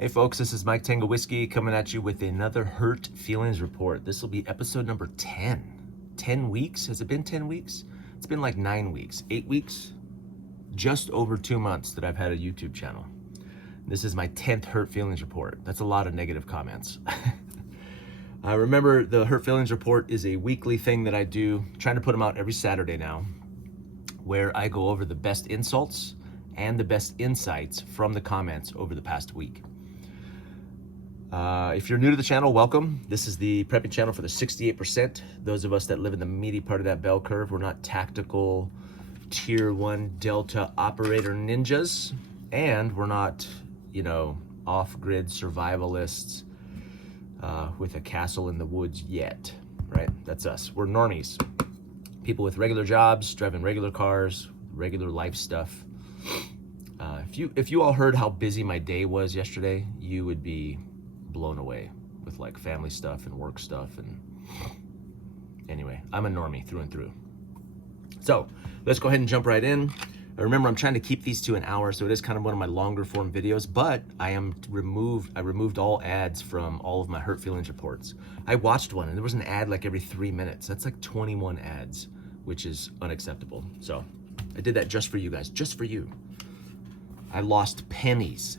Hey folks, this is Mike Tango Whiskey coming at you with another Hurt Feelings Report. This will be episode number 10. 10 weeks? Has it been 10 weeks? It's been like 9 weeks, 8 weeks, just over 2 months that I've had a YouTube channel. This is my 10th Hurt Feelings Report. That's a lot of negative comments. Remember, the Hurt Feelings Report is a weekly thing that I do, trying to put them out every Saturday now, where I go over the best insults and the best insights from the comments over the past week. If you're new to the channel, welcome. This is the prepping channel for the 68%. Those of us that live in the meaty part of that bell curve. We're not tactical tier 1 Delta operator ninjas, and we're not, off-grid survivalists with a castle in the woods yet, right? That's us. We're normies. People with regular jobs, driving regular cars, regular life stuff. If you all heard how busy my day was yesterday, you would be blown away with like family stuff and work stuff. And anyway, I'm a normie through and through. So let's go ahead and jump right in. Remember, I'm trying to keep these to an hour, so it is kind of one of my longer form videos, but I removed all ads from all of my Hurt Feelings reports. I watched one and there was an ad like every 3 minutes. That's like 21 ads, which is unacceptable. So I did that just for you guys, just for you. I lost pennies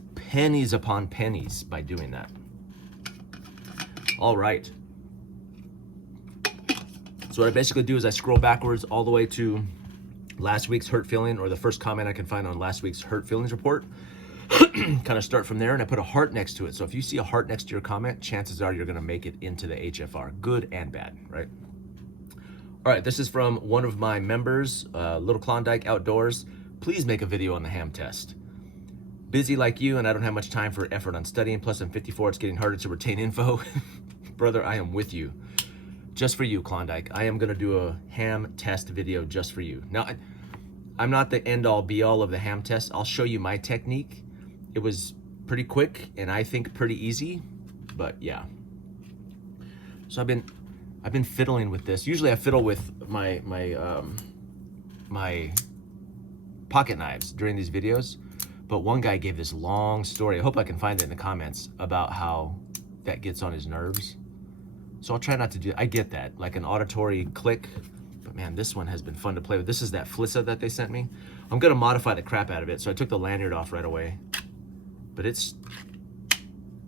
upon pennies by doing that. All right. So what I basically do is I scroll backwards all the way to last week's Hurt Feeling, or the first comment I can find on last week's Hurt Feelings report. Kind of start from there, and I put a heart next to it. So if you see a heart next to your comment, chances are you're going to make it into the HFR, good and bad, right? All right, this is from one of my members, Little Klondike Outdoors. Please make a video on the ham test. Busy like you, and I don't have much time for effort on studying. Plus, I'm 54. It's getting harder to retain info. Brother, I am with you. Just for you, Klondike. I am going to do a ham test video just for you. Now, I'm not the end-all, be-all of the ham test. I'll show you my technique. It was pretty quick, and I think pretty easy. But, yeah. So I've been fiddling with this. Usually I fiddle with my pocket knives during these videos. But one guy gave this long story, I hope I can find it in the comments, about how that gets on his nerves. So I'll try not to do, I get that, like an auditory click, but man, this one has been fun to play with. This is that Flissa that they sent me. I'm gonna modify the crap out of it, so I took the lanyard off right away. But it's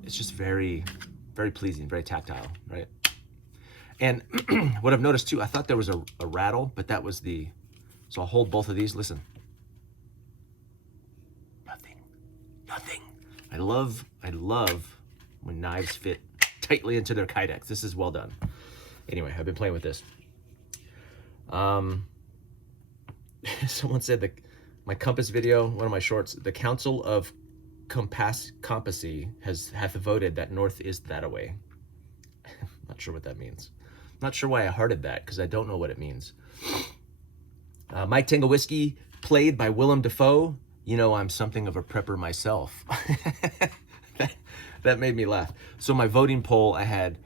just very, very pleasing, very tactile, right? And what I've noticed too, I thought there was a rattle, but that was so I'll hold both of these, listen. Nothing. I love when knives fit tightly into their kydex. This is well done. Anyway, I've been playing with this. Someone said that my compass video, one of my shorts, the Council of Compassy hath voted that north is that-a-way. Not sure what that means. Not sure why I hearted that, because I don't know what it means. Mike Tango Whiskey, played by Willem Dafoe. You know, I'm something of a prepper myself. that made me laugh. So my voting poll, I had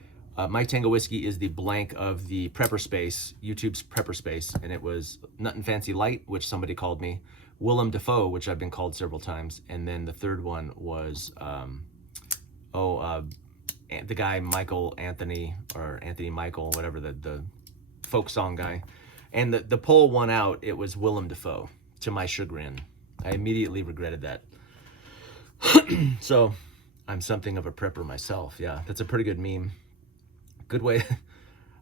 Mike Tango Whiskey is the blank of the prepper space, YouTube's prepper space, and it was Nut and Fancy Light, which somebody called me, Willem Dafoe, which I've been called several times, and then the third one was the guy Anthony Michael, whatever, the folk song guy. And the poll won out. It was Willem Dafoe, to my chagrin. I immediately regretted that. So I'm something of a prepper myself. Yeah, that's a pretty good meme. Good way.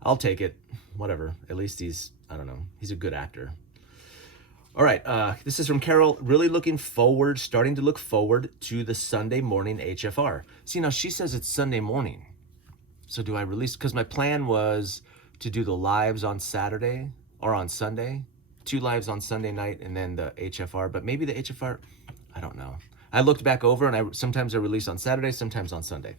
I'll take it. Whatever. At least he's a good actor. All right. This is from Carol. Really starting to look forward to the Sunday morning HFR. See, now she says it's Sunday morning. So do I release? Because my plan was to do the lives on Saturday or on Sunday. 2 lives on Sunday night and then the HFR, but maybe the HFR, I don't know. I looked back over and sometimes I release on Saturday, sometimes on Sunday.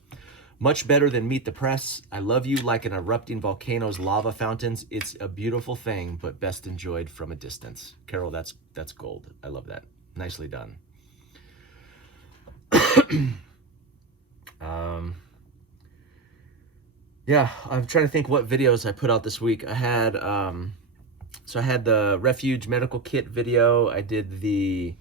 Much better than Meet the Press. I love you like an erupting volcano's lava fountains. It's a beautiful thing, but best enjoyed from a distance. Carol, that's gold. I love that. Nicely done. Yeah, I'm trying to think what videos I put out this week. I had So I had the Refuge medical kit video. I did the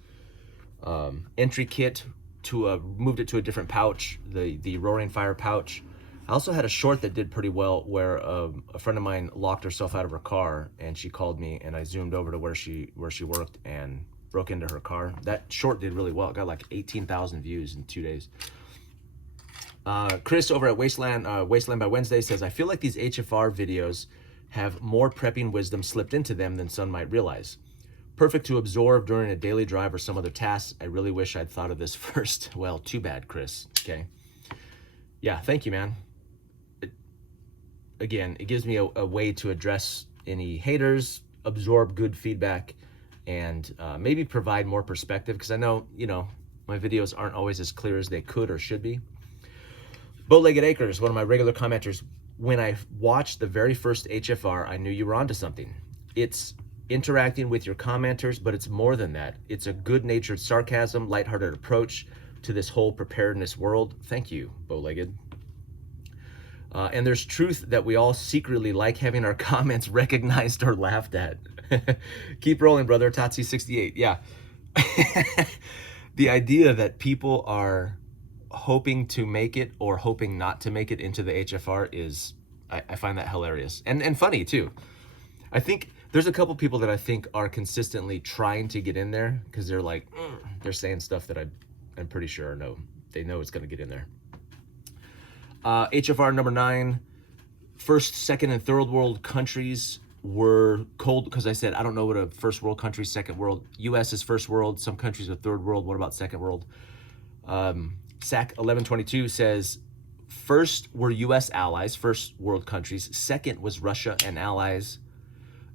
entry kit moved it to a different pouch, the Roaring Fire pouch. I also had a short that did pretty well where a friend of mine locked herself out of her car, and she called me, and I zoomed over to where she worked and broke into her car. That short did really well. It got like 18,000 views in 2 days. Chris over at Wasteland by Wednesday says, I feel like these HFR videos have more prepping wisdom slipped into them than some might realize. Perfect to absorb during a daily drive or some other task. I really wish I'd thought of this first. Well, too bad, Chris. Okay. Yeah, thank you, man. Again, it gives me a way to address any haters, absorb good feedback, and maybe provide more perspective, because I know, my videos aren't always as clear as they could or should be. Bow-Legged Acres, one of my regular commenters, when I watched the very first HFR, I knew you were onto something. It's interacting with your commenters, but it's more than that. It's a good-natured sarcasm, lighthearted approach to this whole preparedness world. Thank you, Bow-Legged. And there's truth that we all secretly like having our comments recognized or laughed at. Keep rolling, brother. TOTC 68. Yeah. The idea that people are hoping to make it or hoping not to make it into the HFR is, I find that hilarious and funny too. I think there's a couple people that I think are consistently trying to get in there because they're like, they're saying stuff that I'm pretty sure they know it's going to get in there. HFR number 9, first, second, and third world countries were cold, because I said, I don't know what a first world country, second world. US is first world, some countries are third world. What about second world? SAC 1122 says, first were US allies, first world countries. Second was Russia and allies.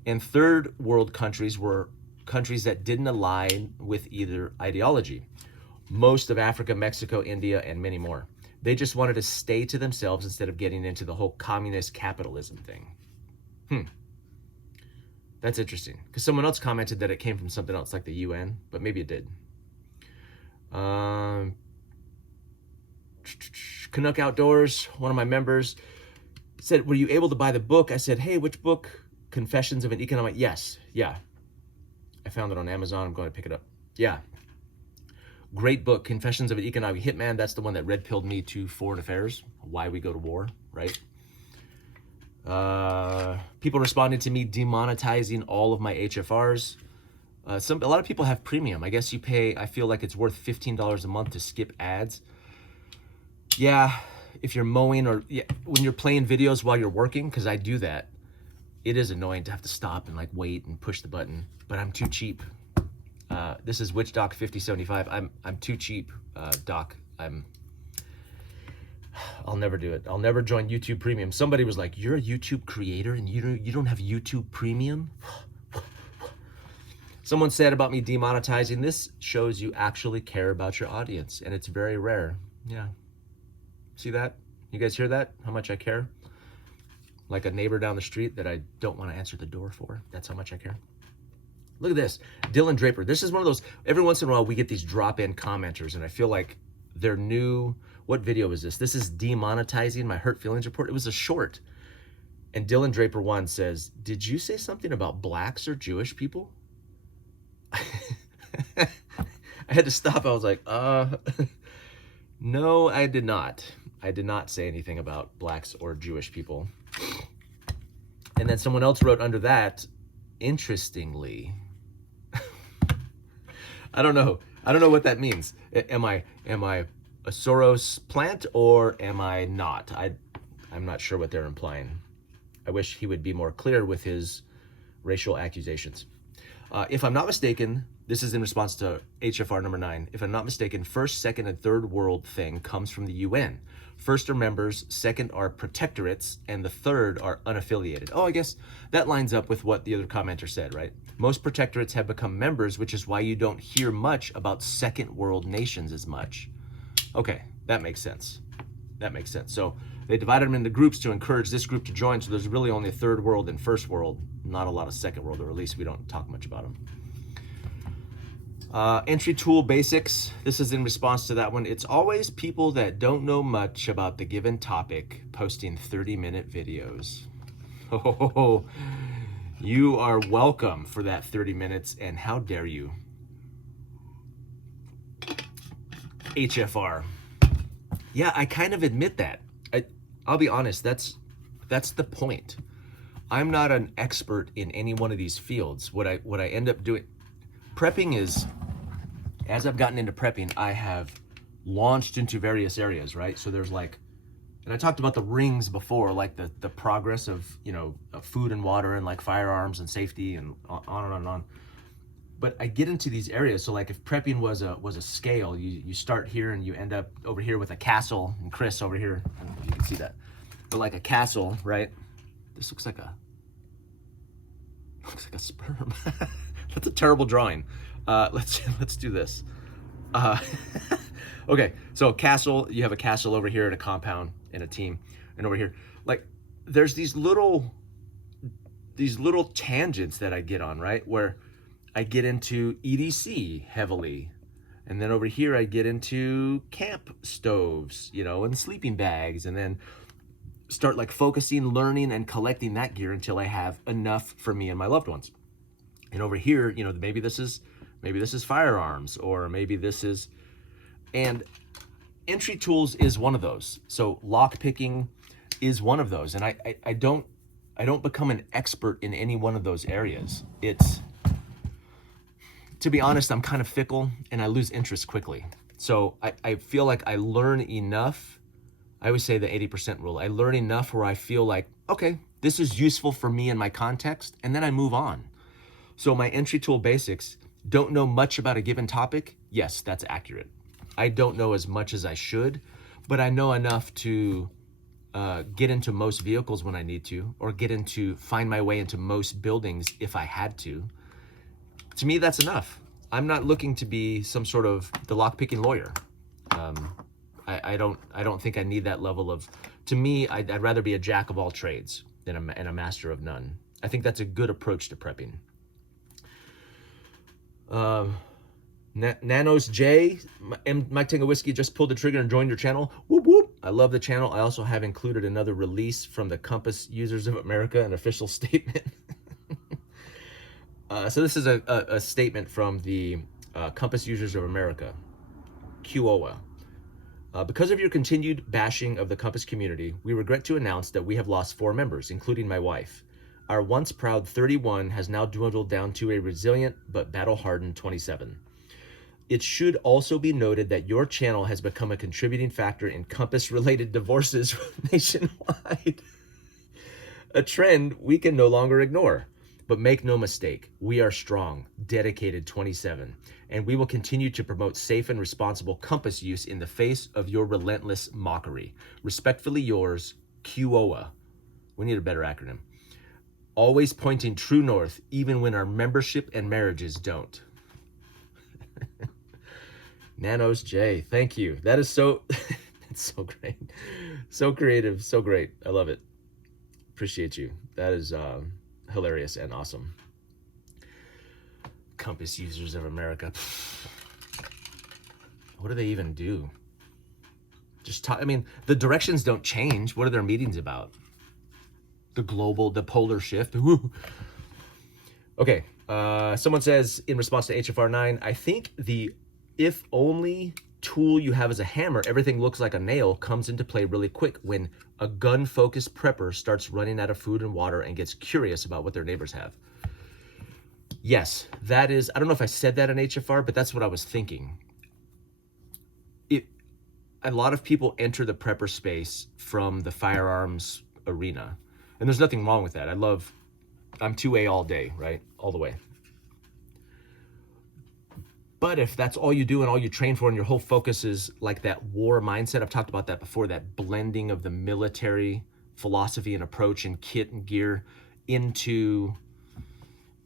And third world countries were countries that didn't align with either ideology. Most of Africa, Mexico, India, and many more. They just wanted to stay to themselves instead of getting into the whole communist capitalism thing. That's interesting. Because someone else commented that it came from something else like the UN, but maybe it did. Canuck Outdoors, one of my members, said, were you able to buy the book? I said, hey, which book? Confessions of an Economic... Yes, yeah. I found it on Amazon. I'm going to pick it up. Yeah. Great book, Confessions of an Economic Hitman. That's the one that red-pilled me to foreign affairs, why we go to war, right? People responded to me demonetizing all of my HFRs. A lot of people have premium. I guess you pay, I feel like it's worth $15 a month to skip ads. Yeah, if you're mowing or when you're playing videos while you're working, because I do that, it is annoying to have to stop and like wait and push the button, but I'm too cheap. This is WitchDoc 5075. I'm too cheap, Doc. I'll never do it. I'll never join YouTube Premium. Somebody was like, "You're a YouTube creator and you don't have YouTube Premium?" Someone said about me demonetizing. This shows you actually care about your audience, and it's very rare. Yeah. See that? You guys hear that? How much I care? Like a neighbor down the street that I don't want to answer the door for. That's how much I care. Look at this, Dylan Draper. This is one of those, every once in a while we get these drop-in commenters and I feel like they're new. What video is this? This is demonetizing my hurt feelings report. It was a short. And Dylan Draper 1 says, did you say something about blacks or Jewish people? I had to stop. I was like, no, I did not. I did not say anything about blacks or Jewish people. And then someone else wrote under that, interestingly. I don't know what that means. Am I a Soros plant or am I not? I'm not sure what they're implying. I wish he would be more clear with his racial accusations. If I'm not mistaken, this is in response to HFR number 9. If I'm not mistaken, first, second, and third world thing comes from the UN. First are members, second are protectorates, and the third are unaffiliated. Oh, I guess that lines up with what the other commenter said, right? Most protectorates have become members, which is why you don't hear much about second world nations as much. Okay, that makes sense. That makes sense. So they divided them into groups to encourage this group to join, so there's really only a third world and first world, not a lot of second world, or at least we don't talk much about them. Entry tool basics. This is in response to that one. It's always people that don't know much about the given topic posting 30-minute videos. Oh, you are welcome for that 30 minutes, and how dare you? HFR. Yeah, I kind of admit that. I'll be honest, that's the point. I'm not an expert in any one of these fields. What I end up doing, prepping is, as I've gotten into prepping, I have launched into various areas, right? So there's like, and I talked about the rings before, like the progress of, you know, of food and water and like firearms and safety and on and on and on. But I get into these areas. So like if prepping was a scale, you start here and you end up over here with a castle, and Chris over here, I don't know if you can see that, but like a castle, right? This looks like a sperm. That's a terrible drawing. Let's do this. Okay, so castle, you have a castle over here and a compound and a team, and over here, like there's these little tangents that I get on, right? Where I get into EDC heavily. And then over here, I get into camp stoves, you know, and sleeping bags, and then start like focusing, learning, and collecting that gear until I have enough for me and my loved ones. And over here, you know, maybe this is firearms, or maybe this is, and entry tools is one of those. So lock picking is one of those. And I don't become an expert in any one of those areas. It's, to be honest, I'm kind of fickle and I lose interest quickly. So I feel like I learn enough. I always say the 80% rule. I learn enough where I feel like, okay, this is useful for me in my context, and then I move on. So my entry tool basics, don't know much about a given topic. Yes, that's accurate. I don't know as much as I should, but I know enough to get into most vehicles when I need to, or find my way into most buildings if I had to. To me, that's enough. I'm not looking to be some sort of the lockpicking lawyer. I don't think I need that level of. To me, I'd rather be a jack of all trades than a master of none. I think that's a good approach to prepping. Nanos J, Mike Tango Whiskey just pulled the trigger and joined your channel. Whoop whoop! I love the channel. I also have included another release from the Compass Users of America, an official statement. So this is a statement from the Compass Users of America, QOA. Because of your continued bashing of the Compass community, we regret to announce that we have lost 4 members, including my wife. Our once proud 31 has now dwindled down to a resilient but battle-hardened 27. It should also be noted that your channel has become a contributing factor in Compass-related divorces nationwide. A trend we can no longer ignore. But make no mistake, we are strong, dedicated 27, and we will continue to promote safe and responsible Compass use in the face of your relentless mockery. Respectfully yours, QOA. We need a better acronym. Always pointing true north, even when our membership and marriages don't. Nanos J, thank you. That is so, that's so great. So creative, so great. I love it. Appreciate you. That is hilarious and awesome. Compass Users of America. What do they even do? Just talk. I mean, the directions don't change. What are their meetings about? The polar shift. Woo. Okay. Someone says in response to HFR 9, I think the if only tool you have as a hammer, everything looks like a nail, comes into play really quick when a gun-focused prepper starts running out of food and water and gets curious about what their neighbors have. Yes, that is, I don't know if I said that in HFR, but that's what I was thinking. A lot of people enter the prepper space from the firearms arena, and there's nothing wrong with that. I'm 2A all day, right? All the way. But if that's all you do and all you train for and your whole focus is like that war mindset, I've talked about that before, that blending of the military philosophy and approach and kit and gear into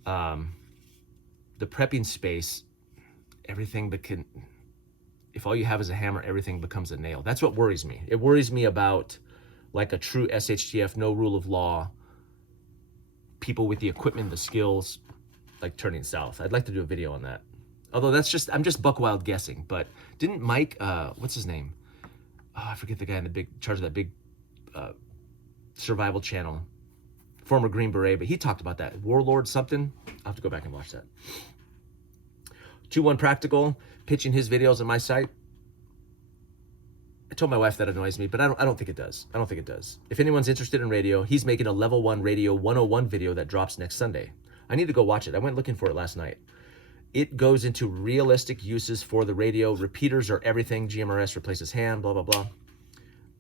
the prepping space, if all you have is a hammer, everything becomes a nail. That's what worries me. It worries me about like a true SHTF, no rule of law, people with the equipment, the skills, like turning south. I'd like to do a video on that. Although I'm just buck wild guessing, but didn't Mike, what's his name? Oh, I forget the guy in the charge of that big survival channel, former Green Beret, but he talked about that. Warlord something. I'll have to go back and watch that. 2-1 Practical, pitching his videos on my site. I told my wife that annoys me, but I don't think it does. I don't think it does. If anyone's interested in radio, he's making a level 1 radio 101 video that drops next Sunday. I need to go watch it. I went looking for it last night. It goes into realistic uses for the radio. Repeaters are everything. GMRS replaces ham, blah, blah,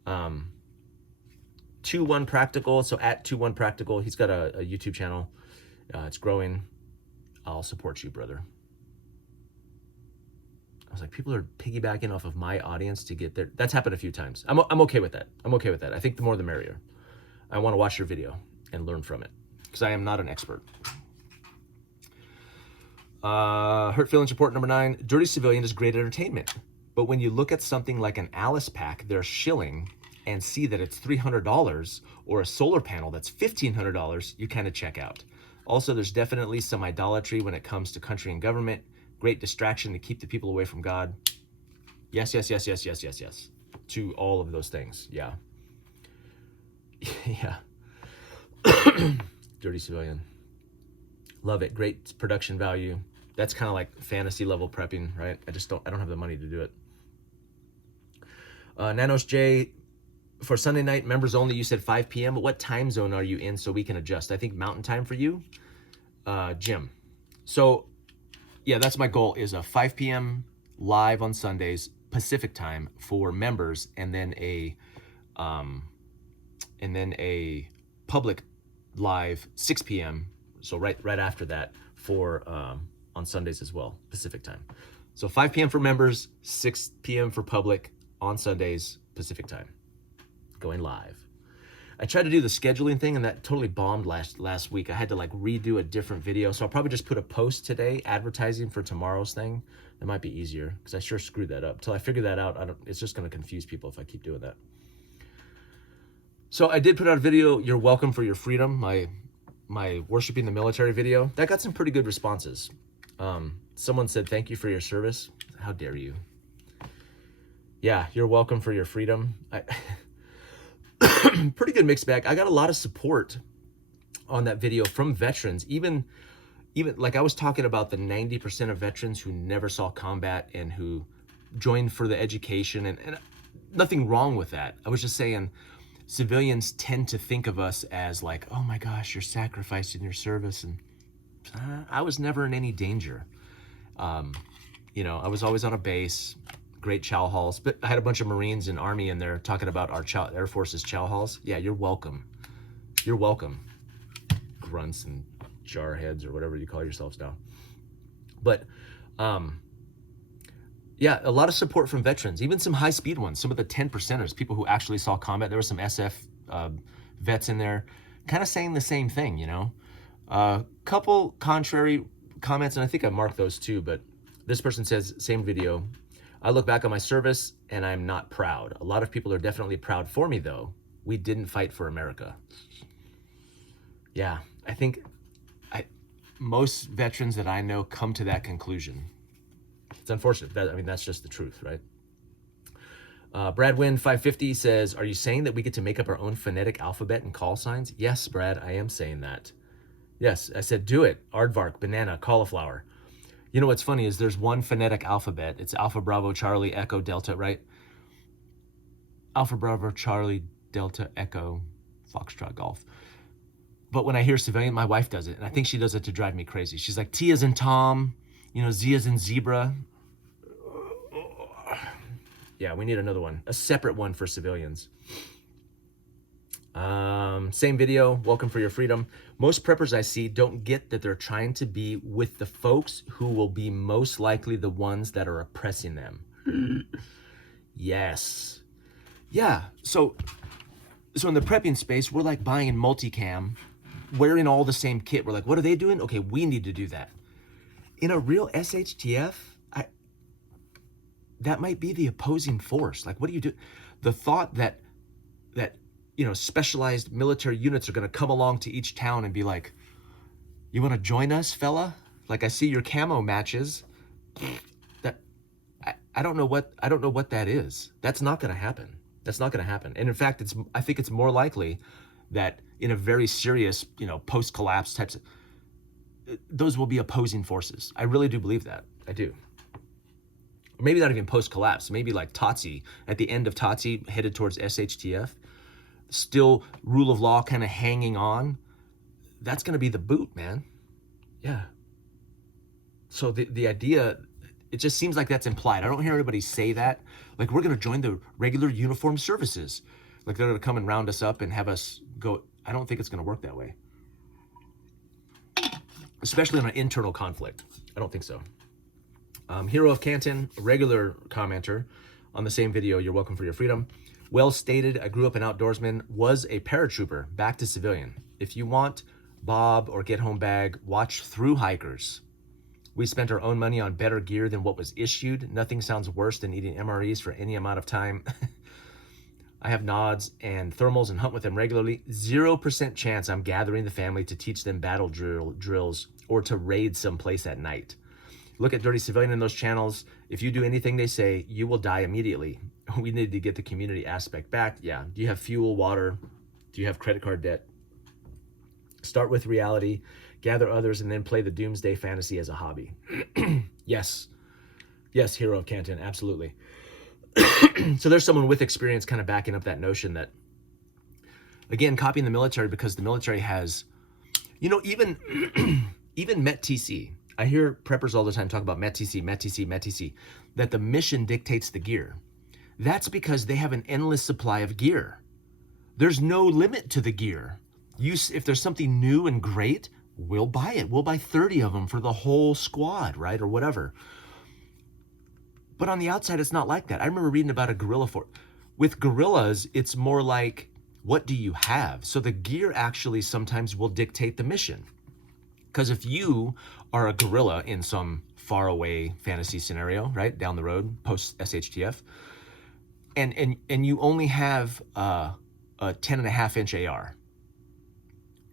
blah. 2-1 Practical. So at 2-1 Practical, he's got a YouTube channel. It's growing. I'll support you, brother. I was like, people are piggybacking off of my audience to get there. That's happened a few times. I'm okay with that. I'm okay with that. I think the more the merrier. I want to watch your video and learn from it because I am not an expert. Hurt Feelings Report number 9. Dirty Civilian is great entertainment. But when you look at something like an Alice pack, they're shilling and see that it's $300 or a solar panel that's $1,500, you kind of check out. Also, there's definitely some idolatry when it comes to country and government. Great distraction to keep the people away from God. Yes, yes, yes, yes, yes, yes, yes. To all of those things. Yeah. Yeah. Dirty Civilian. Love it. Great production value. That's kind of like fantasy level prepping, right? I don't have the money to do it. Nanos J, for Sunday night members only, you said 5 p.m. What time zone are you in so we can adjust? I think mountain time for you, Jim. So yeah, that's my goal, is a 5 p.m. live on Sundays, Pacific time for members, and then a public live 6 p.m. So right after that for on Sundays as well, Pacific time. So 5 p.m. for members, 6 p.m. for public on Sundays, Pacific time, going live. I tried to do the scheduling thing and that totally bombed last week. I had to like redo a different video. So I'll probably just put a post today advertising for tomorrow's thing. That might be easier because I sure screwed that up. Till I figure that out, it's just going to confuse people if I keep doing that. So I did put out a video, You're Welcome for Your Freedom, my worshiping the military video. That got some pretty good responses. Someone said, thank you for your service. How dare you? Yeah, you're welcome for your freedom. Pretty good mixed bag. I got a lot of support on that video from veterans. Even like I was talking about the 90% of veterans who never saw combat and who joined for the education, and nothing wrong with that. I was just saying civilians tend to think of us as like, oh my gosh, you're sacrificing your service. And I was never in any danger. You know, I was always on a base. Great chow halls, but I had a bunch of Marines and Army in there talking about our Air Force's chow halls. Yeah, you're welcome. You're welcome. Grunts and jarheads or whatever you call yourselves now. But yeah, a lot of support from veterans, even some high-speed ones, some of the 10%ers, people who actually saw combat. There were some SF vets in there kind of saying the same thing, you know. Couple contrary comments, and I think I marked those too, but this person says, same video, I look back on my service and I'm not proud. A lot of people are definitely proud for me though. We didn't fight for America. Yeah, I think most veterans that I know come to that conclusion. It's unfortunate. That's just the truth, right? Brad Wynn 550 says, are you saying that we get to make up our own phonetic alphabet and call signs? Yes, Brad, I am saying that. Yes, I said do it. Aardvark, banana, cauliflower. You know what's funny is there's one phonetic alphabet. It's Alpha, Bravo, Charlie, Echo, Delta, right? Alpha, Bravo, Charlie, Delta, Echo, Foxtrot, Golf. But when I hear civilian, my wife does it, and I think she does it to drive me crazy. She's like, T as in Tom, you know, Z as in zebra. Yeah, we need another one, a separate one for civilians. Same video, welcome for your freedom. Most preppers I see don't get that they're trying to be with the folks who will be most likely the ones that are oppressing them. Yes. Yeah, so in the prepping space, we're like buying in multicam, wearing all the same kit. We're like, what are they doing? Okay, we need to do that. In a real SHTF, that might be the opposing force. Like, what do you do? The thought that you know, specialized military units are going to come along to each town and be like, you want to join us, fella? Like, I see your camo matches. That I don't know what that is. That's not going to happen. That's not going to happen. And in fact, I think it's more likely that in a very serious, you know, post-collapse types of, those will be opposing forces. I really do believe that. I do. maybe not even post-collapse, maybe like TOTC, at the end of TOTC, headed towards SHTF, still rule of law kind of hanging on. That's going to be the boot, man. Yeah. So the idea, it just seems like that's implied. I don't hear anybody say that. Like, we're going to join the regular uniformed services. Like, they're going to come and round us up and have us go. I don't think it's going to work that way. Especially in an internal conflict. I don't think so. Hero of Canton, regular commenter on the same video. You're welcome for your freedom. Well stated. I grew up an outdoorsman, was a paratrooper, back to civilian. If you want Bob or get home bag, watch Through Hikers. We spent our own money on better gear than what was issued. Nothing sounds worse than eating MREs for any amount of time. I have nods and thermals and hunt with them regularly. 0% chance I'm gathering the family to teach them battle drills or to raid someplace at night. Look at Dirty Civilian in those channels. If you do anything they say, you will die immediately. We need to get the community aspect back. Yeah. Do you have fuel, water? Do you have credit card debt? Start with reality, gather others, and then play the doomsday fantasy as a hobby. Yes. Yes, Hero of Canton, absolutely. So there's someone with experience kind of backing up that notion that, again, copying the military, because the military has, you know, even METTC. I hear preppers all the time talk about METTC, that the mission dictates the gear. That's because they have an endless supply of gear. There's no limit to the gear. If there's something new and great, we'll buy it. We'll buy 30 of them for the whole squad, right? Or whatever. But on the outside, it's not like that. I remember reading about a guerrilla fort. With guerrillas, it's more like, what do you have? So the gear actually sometimes will dictate the mission. Because if you are a guerrilla in some faraway fantasy scenario, right, down the road, post SHTF, and you only have a 10.5-inch AR,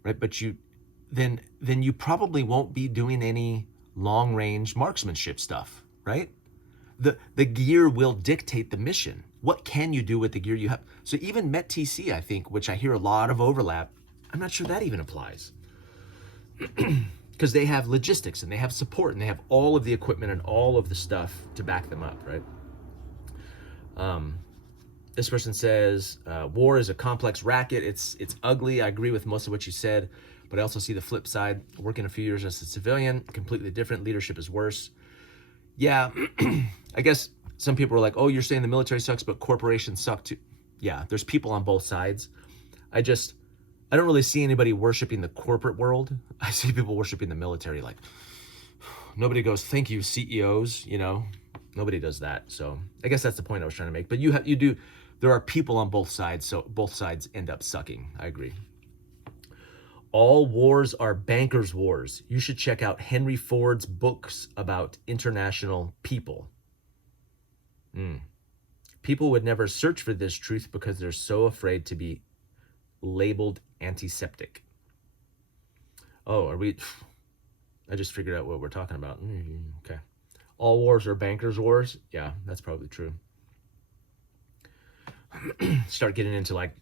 right? But then you probably won't be doing any long range marksmanship stuff, right? The gear will dictate the mission. What can you do with the gear you have? So even METTC, I think, which I hear a lot of overlap, I'm not sure that even applies. Because they have logistics and they have support and they have all of the equipment and all of the stuff to back them up, right? This person says, war is a complex racket. It's ugly. I agree with most of what you said, but I also see the flip side. Working a few years as a civilian, completely different. Leadership is worse. Yeah, I guess some people are like, oh, you're saying the military sucks, but corporations suck too. Yeah, there's people on both sides. I don't really see anybody worshiping the corporate world. I see people worshiping the military. Like, nobody goes, thank you, CEOs, you know, nobody does that. So I guess that's the point I was trying to make. But there are people on both sides, so both sides end up sucking. I agree. All wars are bankers' wars. You should check out Henry Ford's books about international people. People would never search for this truth because they're so afraid to be labeled antiseptic. Oh, I just figured out what we're talking about. Okay. All wars are bankers' wars. Yeah, that's probably true. Start getting into like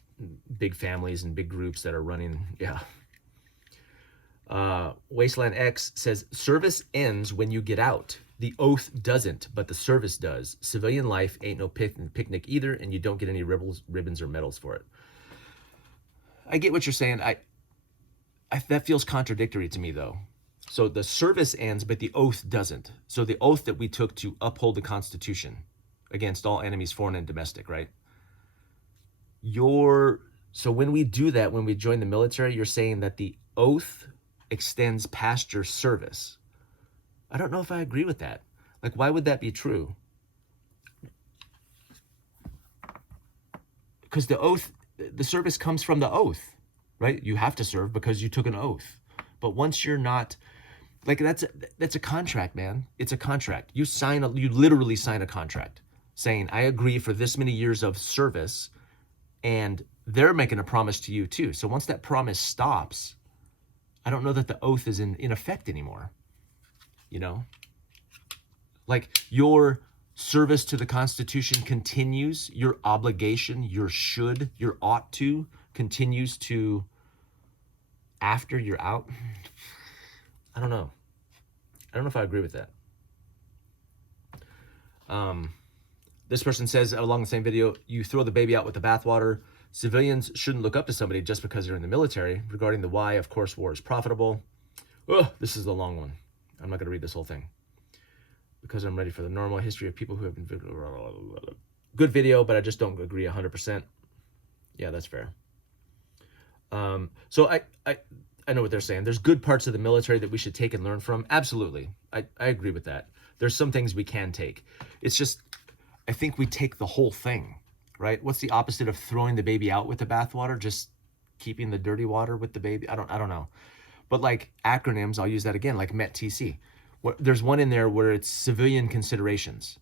big families and big groups that are running. Yeah. Wasteland X says, service ends when you get out. The oath doesn't, but the service does. Civilian life ain't no picnic either, and you don't get any ribbons or medals for it. I get what you're saying. That feels contradictory to me, though. So the service ends, but the oath doesn't. So the oath that we took to uphold the Constitution against all enemies, foreign and domestic, right? So when we do that, when we join the military, you're saying that the oath extends past your service. I don't know if I agree with that. Like, why would that be true? Because the service comes from the oath, right? You have to serve because you took an oath. But once you're not, like, that's a contract, man. It's a contract. You literally sign a contract saying, I agree for this many years of service, and they're making a promise to you too. So once that promise stops, I don't know that the oath is in effect anymore. You know, like, your service to the Constitution continues, your obligation, your ought to continues to after you're out. I don't know if I agree with that. This person says along the same video, you throw the baby out with the bathwater. Civilians shouldn't look up to somebody just because they're in the military. Regarding the why, of course, war is profitable. Oh, this is the long one. I'm not going to read this whole thing because I'm ready for the normal history of people who have been... Good video, but I just don't agree 100%. Yeah, that's fair. So I know what they're saying. There's good parts of the military that we should take and learn from. Absolutely. I agree with that. There's some things we can take. It's just, I think we take the whole thing, right? What's the opposite of throwing the baby out with the bathwater? Just keeping the dirty water with the baby? I don't know. But like acronyms, I'll use that again, like MET-TC. There's one in there where it's civilian considerations.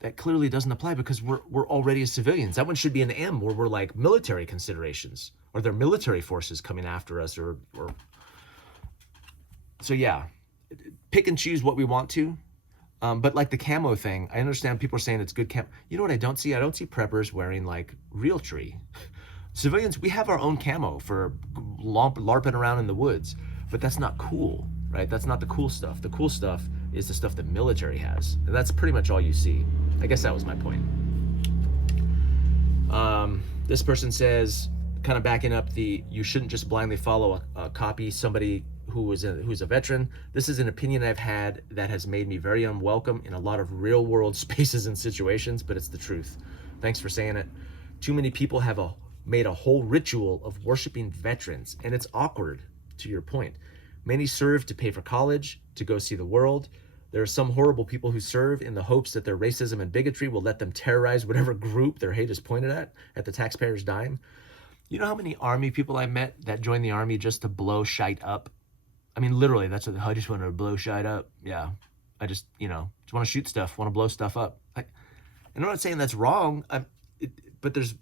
That clearly doesn't apply because we're already civilians. That one should be an M where we're like military considerations. Or they're military forces coming after us or so yeah, pick and choose what we want to. But like the camo thing, I understand people are saying it's good camo. You know what I don't see? I don't see preppers wearing like realtree. Civilians, we have our own camo for LARPing around in the woods, but that's not cool, right? That's not the cool stuff. The cool stuff is the stuff the military has. And that's pretty much all you see. I guess that was my point. This person says, kind of backing up you shouldn't just blindly follow a copy, somebody who's a veteran. This is an opinion I've had that has made me very unwelcome in a lot of real world spaces and situations, but it's the truth. Thanks for saying it. Too many people have made a whole ritual of worshiping veterans, and it's awkward, to your point. Many serve to pay for college, to go see the world. There are some horrible people who serve in the hopes that their racism and bigotry will let them terrorize whatever group their hate is pointed at the taxpayer's dime. You know how many Army people I met that joined the Army just to blow shite up? I mean, literally, that's what I just want to blow shite up. Yeah, I just want to shoot stuff, want to blow stuff up. And I'm not saying that's wrong, but there's,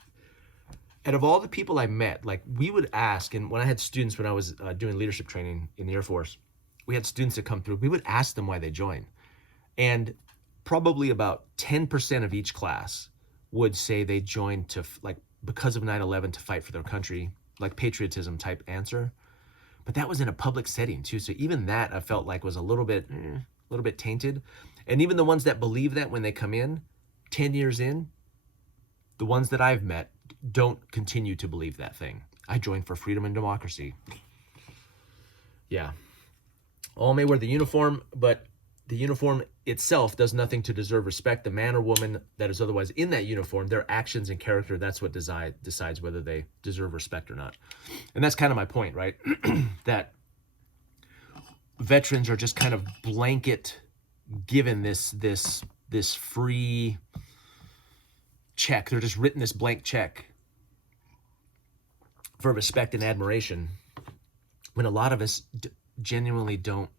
out of all the people I met, like we would ask, and when I had students, when I was doing leadership training in the Air Force, we had students that come through, we would ask them why they joined. And probably about 10% of each class would say they joined to because of 9/11 to fight for their country, like patriotism type answer. But that was in a public setting too. So even that I felt like was a little bit tainted. And even the ones that believe that when they come in, 10 years in, the ones that I've met don't continue to believe that thing. I joined for freedom and democracy. Yeah. All may wear the uniform, but the uniform itself does nothing to deserve respect. The man or woman that is otherwise in that uniform, their actions and character, that's what decides whether they deserve respect or not. And that's kind of my point, right? That veterans are just kind of blanket given this free check. They're just written this blank check for respect and admiration when a lot of us genuinely don't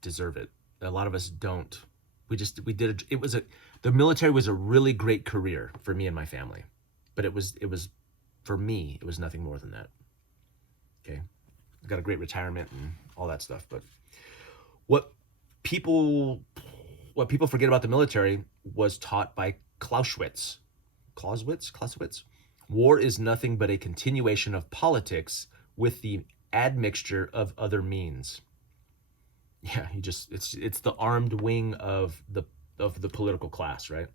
deserve it. A lot of us don't. The military was a really great career for me and my family, but it was for me, it was nothing more than that. Okay. I got a great retirement and all that stuff, but what people forget about the military was taught by Clausewitz. War is nothing but a continuation of politics with the admixture of other means. Yeah, it's the armed wing of the political class, right?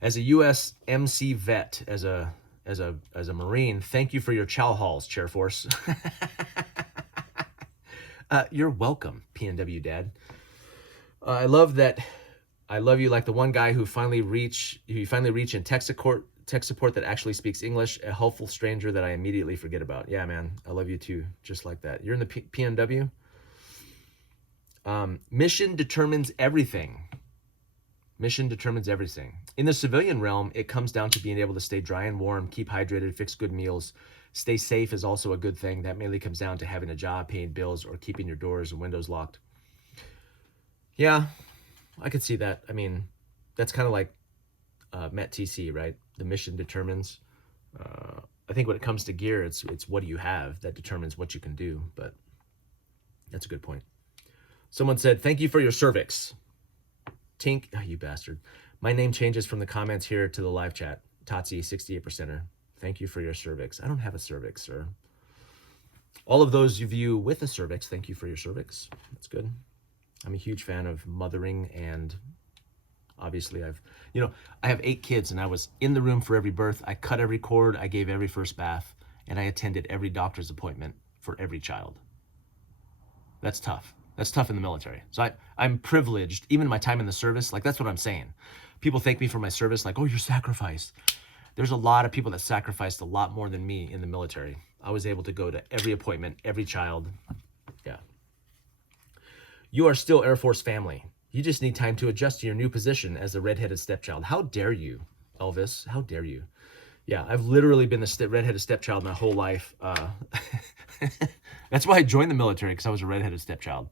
As a U.S. MC vet, as a Marine, thank you for your chow halls, Chair Force. You're welcome, PNW Dad. I love that. I love you like the one guy who finally reach in tech support that actually speaks English, a helpful stranger that I immediately forget about. Yeah, man, I love you too, just like that. You're in the PNW. Mission determines everything. Mission determines everything. In the civilian realm, it comes down to being able to stay dry and warm, keep hydrated, fix good meals. Stay safe is also a good thing. That mainly comes down to having a job, paying bills, or keeping your doors and windows locked. Yeah, I could see that. I mean, that's kind of like MET-TC, right? The mission determines. I think when it comes to gear, it's what do you have that determines what you can do, but that's a good point. Someone said, thank you for your cervix. Tink, oh, you bastard. My name changes from the comments here to the live chat. TOTC, 68%er. Thank you for your cervix. I don't have a cervix, sir. All of those of you with a cervix, thank you for your cervix. That's good. I'm a huge fan of mothering and Obviously, I have 8 kids, and I was in the room for every birth. I cut every cord, I gave every first bath, and I attended every doctor's appointment for every child. That's tough. That's tough in the military. So I'm privileged, even in my time in the service. Like, that's what I'm saying. People thank me for my service, like, oh, you're sacrificed. There's a lot of people that sacrificed a lot more than me in the military. I was able to go to every appointment, every child. Yeah. You are still Air Force family. You just need time to adjust to your new position as the redheaded stepchild. How dare you, Elvis? How dare you? Yeah, I've literally been the redheaded stepchild my whole life. That's why I joined the military, because I was a redheaded stepchild.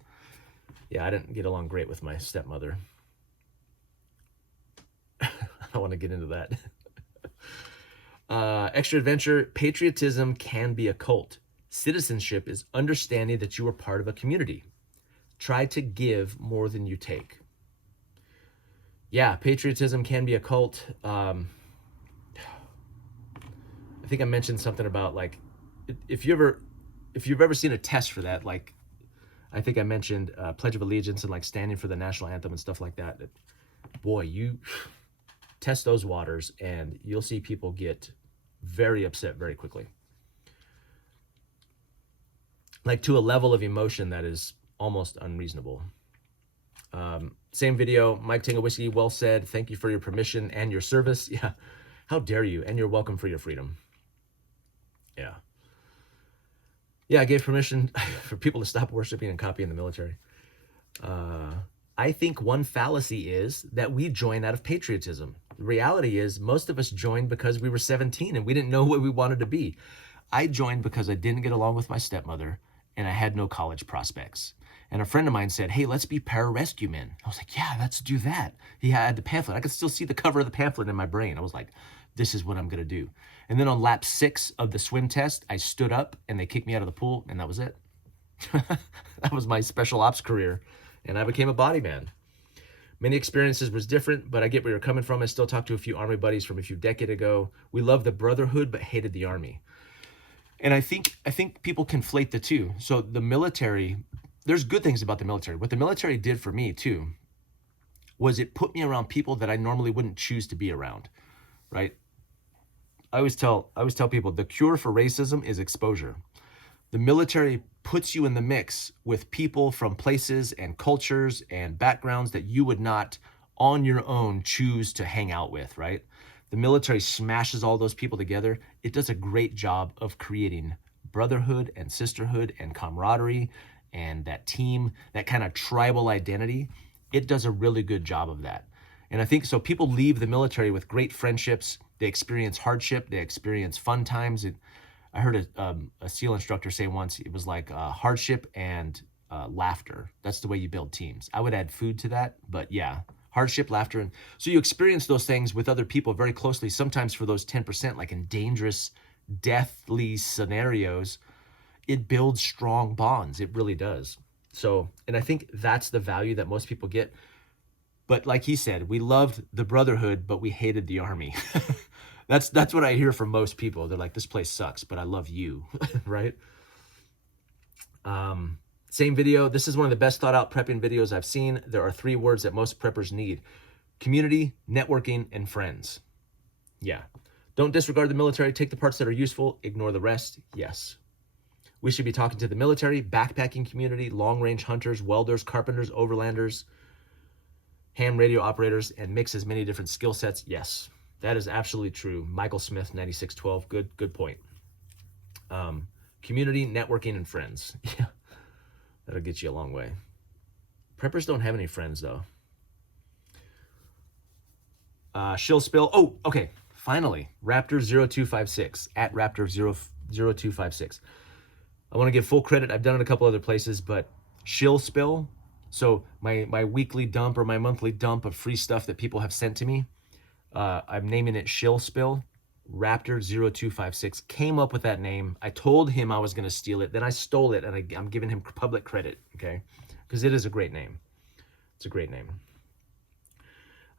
Yeah, I didn't get along great with my stepmother. I don't want to get into that. Extra adventure. Patriotism can be a cult. Citizenship is understanding that you are part of a community. Try to give more than you take. Yeah, patriotism can be a cult. I think I mentioned something about, like, if you've ever seen a test for that, like, I think I mentioned Pledge of Allegiance and like standing for the national anthem and stuff like that. Boy, you test those waters and you'll see people get very upset very quickly. Like, to a level of emotion that is almost unreasonable. Same video, Mike Tango Whiskey, well said. Thank you for your permission and your service. Yeah, how dare you? And you're welcome for your freedom. Yeah. Yeah, I gave permission for people to stop worshiping and copying the military. I think one fallacy is that we join out of patriotism. The reality is most of us joined because we were 17 and we didn't know what we wanted to be. I joined because I didn't get along with my stepmother and I had no college prospects. And a friend of mine said, hey, let's be pararescue men. I was like, yeah, let's do that. He had the pamphlet. I could still see the cover of the pamphlet in my brain. I was like, this is what I'm going to do. And then on lap 6 of the swim test, I stood up and they kicked me out of the pool, and that was it. That was my special ops career, and I became a body man. Many experiences was different, but I get where you're coming from. I still talk to a few Army buddies from a few decades ago. We loved the brotherhood, but hated the Army. And I think people conflate the two. So the military, there's good things about the military. What the military did for me too was it put me around people that I normally wouldn't choose to be around, right? I always tell people the cure for racism is exposure. The military puts you in the mix with people from places and cultures and backgrounds that you would not on your own choose to hang out with, right? The military smashes all those people together. It does a great job of creating brotherhood and sisterhood and camaraderie and that team, that kind of tribal identity. It does a really good job of that. And I think so people leave the military with great friendships. They experience hardship. They experience fun times. I heard a SEAL instructor say once, it was like hardship and laughter. That's the way you build teams. I would add food to that, but yeah, hardship, laughter. And so you experience those things with other people very closely, sometimes for those 10%, like in dangerous, deathly scenarios. It builds strong bonds. It really does. So, and I think that's the value that most people get. But like he said, we loved the brotherhood, but we hated the Army. That's what I hear from most people. They're like, this place sucks, but I love you, right? Same video. This is one of the best thought out prepping videos I've seen. There are 3 words that most preppers need: community, networking, and friends. Yeah. Don't disregard the military. Take the parts that are useful. Ignore the rest. Yes. We should be talking to the military, backpacking community, long-range hunters, welders, carpenters, overlanders, ham radio operators, and mix as many different skill sets. Yes, that is absolutely true. Michael Smith, 9612. Good point. Community, networking, and friends. Yeah, that'll get you a long way. Preppers don't have any friends, though. Shill spill. Oh, okay. Finally, Raptor0256 at Raptor0256. I want to give full credit. I've done it a couple other places, but Shill spill. So my weekly dump or my monthly dump of free stuff that people have sent to me, I'm naming it Shill Spill. Raptor0256 came up with that name. I told him I was going to steal it. Then I stole it, and I'm giving him public credit, okay? Because it is a great name. It's a great name.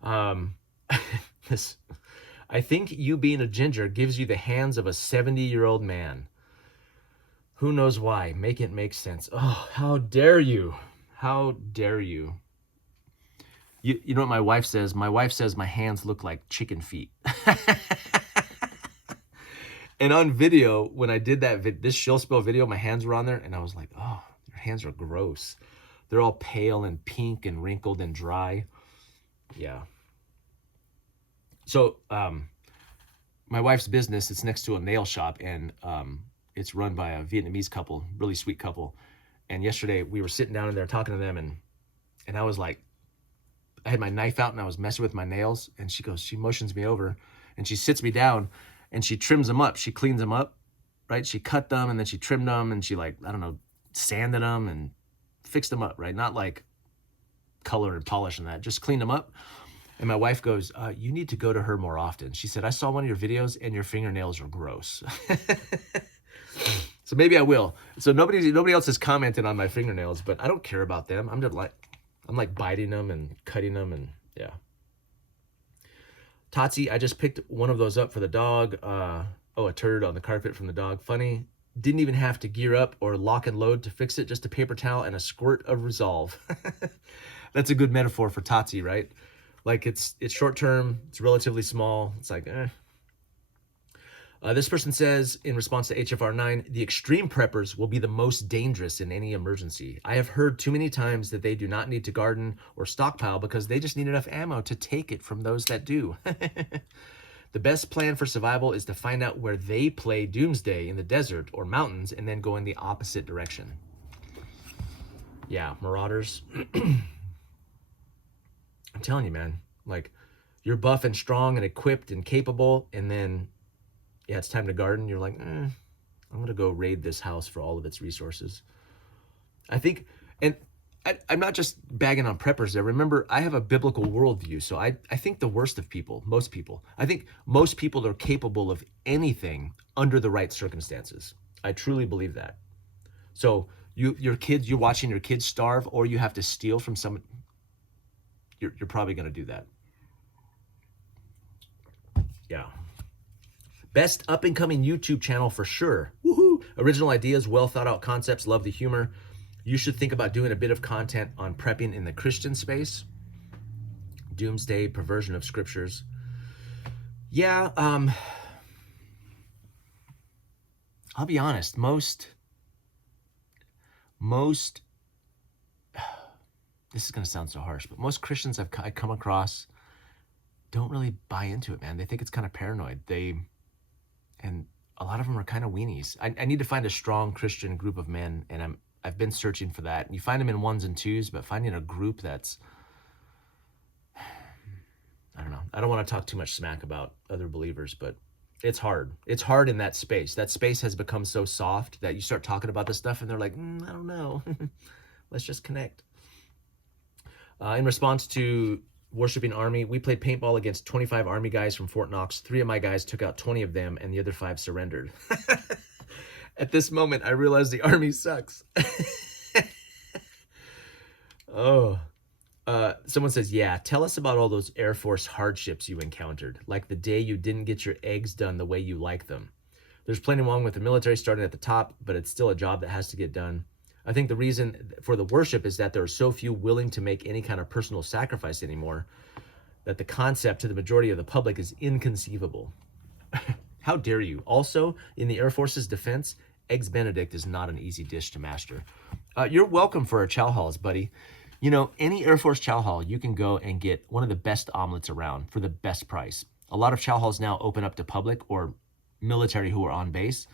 I think you being a ginger gives you the hands of a 70-year-old man. Who knows why? Make it make sense. Oh, how dare you? How dare you? You know what my wife says? My wife says my hands look like chicken feet. And on video, when I did this Shill spill video, my hands were on there, and I was like, oh, your hands are gross. They're all pale and pink and wrinkled and dry. Yeah. So my wife's business, it's next to a nail shop, and it's run by a Vietnamese couple, really sweet couple. And yesterday we were sitting down in there talking to them, and I was like, I had my knife out and I was messing with my nails, and she motions me over and she sits me down and she trims them up. She cleans them up, right? She cut them and then she trimmed them and she, like, I don't know, sanded them and fixed them up, right? Not like color and polish and that, just cleaned them up. And my wife goes, you need to go to her more often. She said, I saw one of your videos and your fingernails are gross. So maybe I will. So nobody else has commented on my fingernails, but I don't care about them. I'm like biting them and cutting them, and yeah. TOTC, I just picked one of those up for the dog. Oh, a turd on the carpet from the dog. Funny. Didn't even have to gear up or lock and load to fix it. Just a paper towel and a squirt of resolve. That's a good metaphor for TOTC, right? Like it's short term. It's relatively small. It's like, eh. This person says, in response to HFR 9, the extreme preppers will be the most dangerous in any emergency. I have heard too many times that they do not need to garden or stockpile because they just need enough ammo to take it from those that do. The best plan for survival is to find out where they play doomsday in the desert or mountains and then go in the opposite direction. Yeah, marauders. I'm telling you, man, like, you're buff and strong and equipped and capable, and then, yeah, it's time to garden. You're like, I'm going to go raid this house for all of its resources. I think, and I'm not just bagging on preppers there. Remember, I have a biblical worldview. So I think the worst of people, most people, I think most people are capable of anything under the right circumstances. I truly believe that. So your kids, you're watching your kids starve, or you have to steal from someone, you're probably going to do that. Yeah. Best up-and-coming YouTube channel for sure. Woohoo! Original ideas, well thought out concepts, love the humor. You should think about doing a bit of content on prepping in the Christian space. Doomsday, perversion of scriptures. Yeah, I'll be honest, most, this is going to sound so harsh, but most Christians I come across don't really buy into it, man. They think it's kind of paranoid. And a lot of them are kind of weenies. I need to find a strong Christian group of men, and I've been searching for that. And you find them in ones and twos, but finding a group that's, I don't know. I don't want to talk too much smack about other believers, but it's hard. It's hard in that space. That space has become so soft that you start talking about this stuff and they're like, I don't know. Let's just connect. In response to worshiping Army, we played paintball against 25 Army guys from Fort Knox. 3 of my guys took out 20 of them, and the other 5 surrendered. At this moment, I realized the Army sucks. Oh. Someone says, yeah, tell us about all those Air Force hardships you encountered, like the day you didn't get your eggs done the way you like them. There's plenty wrong with the military starting at the top, but it's still a job that has to get done. I think the reason for the worship is that there are so few willing to make any kind of personal sacrifice anymore that the concept to the majority of the public is inconceivable. How dare you? Also, in the Air Force's defense, Eggs Benedict is not an easy dish to master. You're welcome for our chow halls, buddy. You know, any Air Force chow hall, you can go and get one of the best omelets around for the best price. A lot of chow halls now open up to public or military who are on base,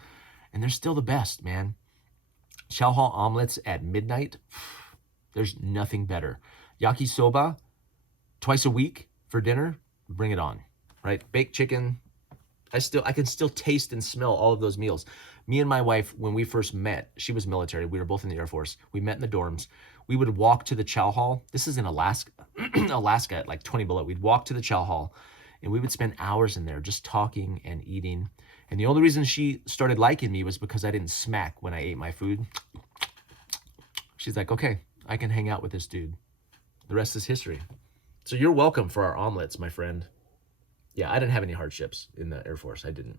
and they're still the best, man. Chow hall omelets at midnight, there's nothing better. Yakisoba, twice a week for dinner, bring it on, right? Baked chicken, I can still taste and smell all of those meals. Me and my wife, when we first met, she was military, we were both in the Air Force, we met in the dorms. We would walk to the chow hall. This is in Alaska, Alaska at like 20 below. We'd walk to the chow hall and we would spend hours in there just talking and eating. And the only reason she started liking me was because I didn't smack when I ate my food. She's like, okay, I can hang out with this dude. The rest is history. So you're welcome for our omelets, my friend. Yeah, I didn't have any hardships in the Air Force. I didn't.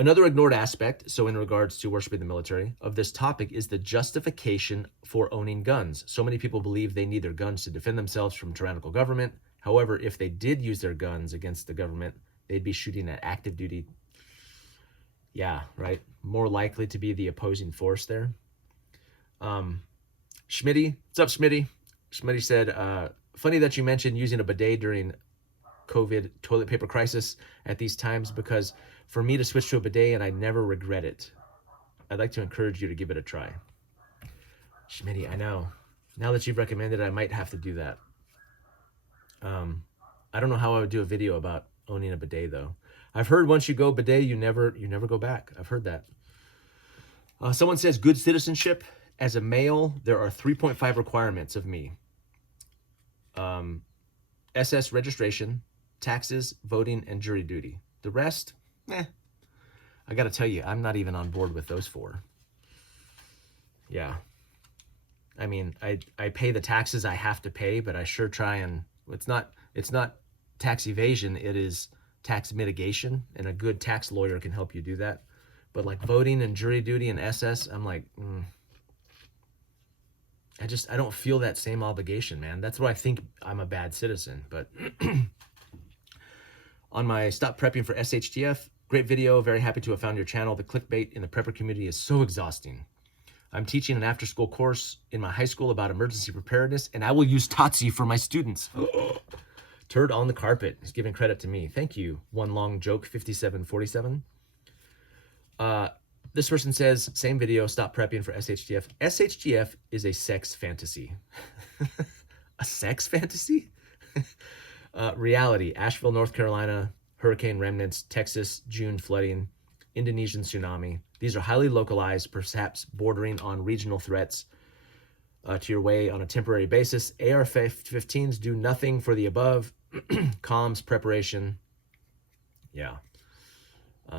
Another ignored aspect, so in regards to worshiping the military, of this topic is the justification for owning guns. So many people believe they need their guns to defend themselves from tyrannical government. However, if they did use their guns against the government, they'd be shooting at active duty. Yeah, right. More likely to be the opposing force there. Schmitty, what's up, Schmitty? Schmitty said, funny that you mentioned using a bidet during COVID toilet paper crisis at these times, because for me to switch to a bidet and I never regret it. I'd like to encourage you to give it a try. Schmitty, I know. Now that you've recommended it, I might have to do that. I don't know how I would do a video about owning a bidet though. I've heard once you go bidet, you never go back. I've heard that. Someone says good citizenship. As a male, there are 3.5 requirements of me. SS registration, taxes, voting, and jury duty. The rest, I gotta tell you, I'm not even on board with those 4. Yeah. I mean, I pay the taxes I have to pay, but I sure try and, it's not tax evasion, it is tax mitigation, and a good tax lawyer can help you do that. But like voting and jury duty and SS, I'm like, I don't feel that same obligation, man. That's why I think I'm a bad citizen. But on my Stop Prepping for SHTF, great video. Very happy to have found your channel. The clickbait in the prepper community is so exhausting. I'm teaching an after-school course in my high school about emergency preparedness, and I will use TOTC for my students. Turd on the carpet is giving credit to me. Thank you. One long joke, 5747. This person says, same video, Stop Prepping for SHTF. SHTF is a sex fantasy. A sex fantasy? Reality, Asheville, North Carolina, hurricane remnants, Texas, June flooding, Indonesian tsunami. These are highly localized, perhaps bordering on regional threats to your way on a temporary basis. AR-15s do nothing for the above. Comms, preparation. Yeah.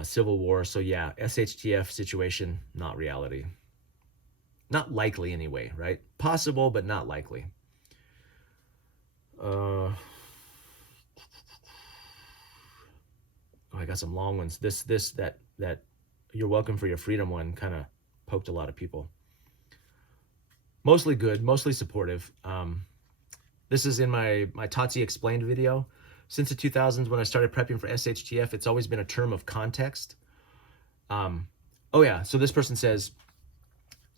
Civil war. So yeah, SHTF situation, not reality. Not likely anyway, right? Possible, but not likely. Oh, I got some long ones. That you're welcome for your freedom one kind of poked a lot of people. Mostly good, mostly supportive. This is in my TOTC Explained video. Since the 2000s, when I started prepping for SHTF, it's always been a term of context. Oh yeah, so this person says,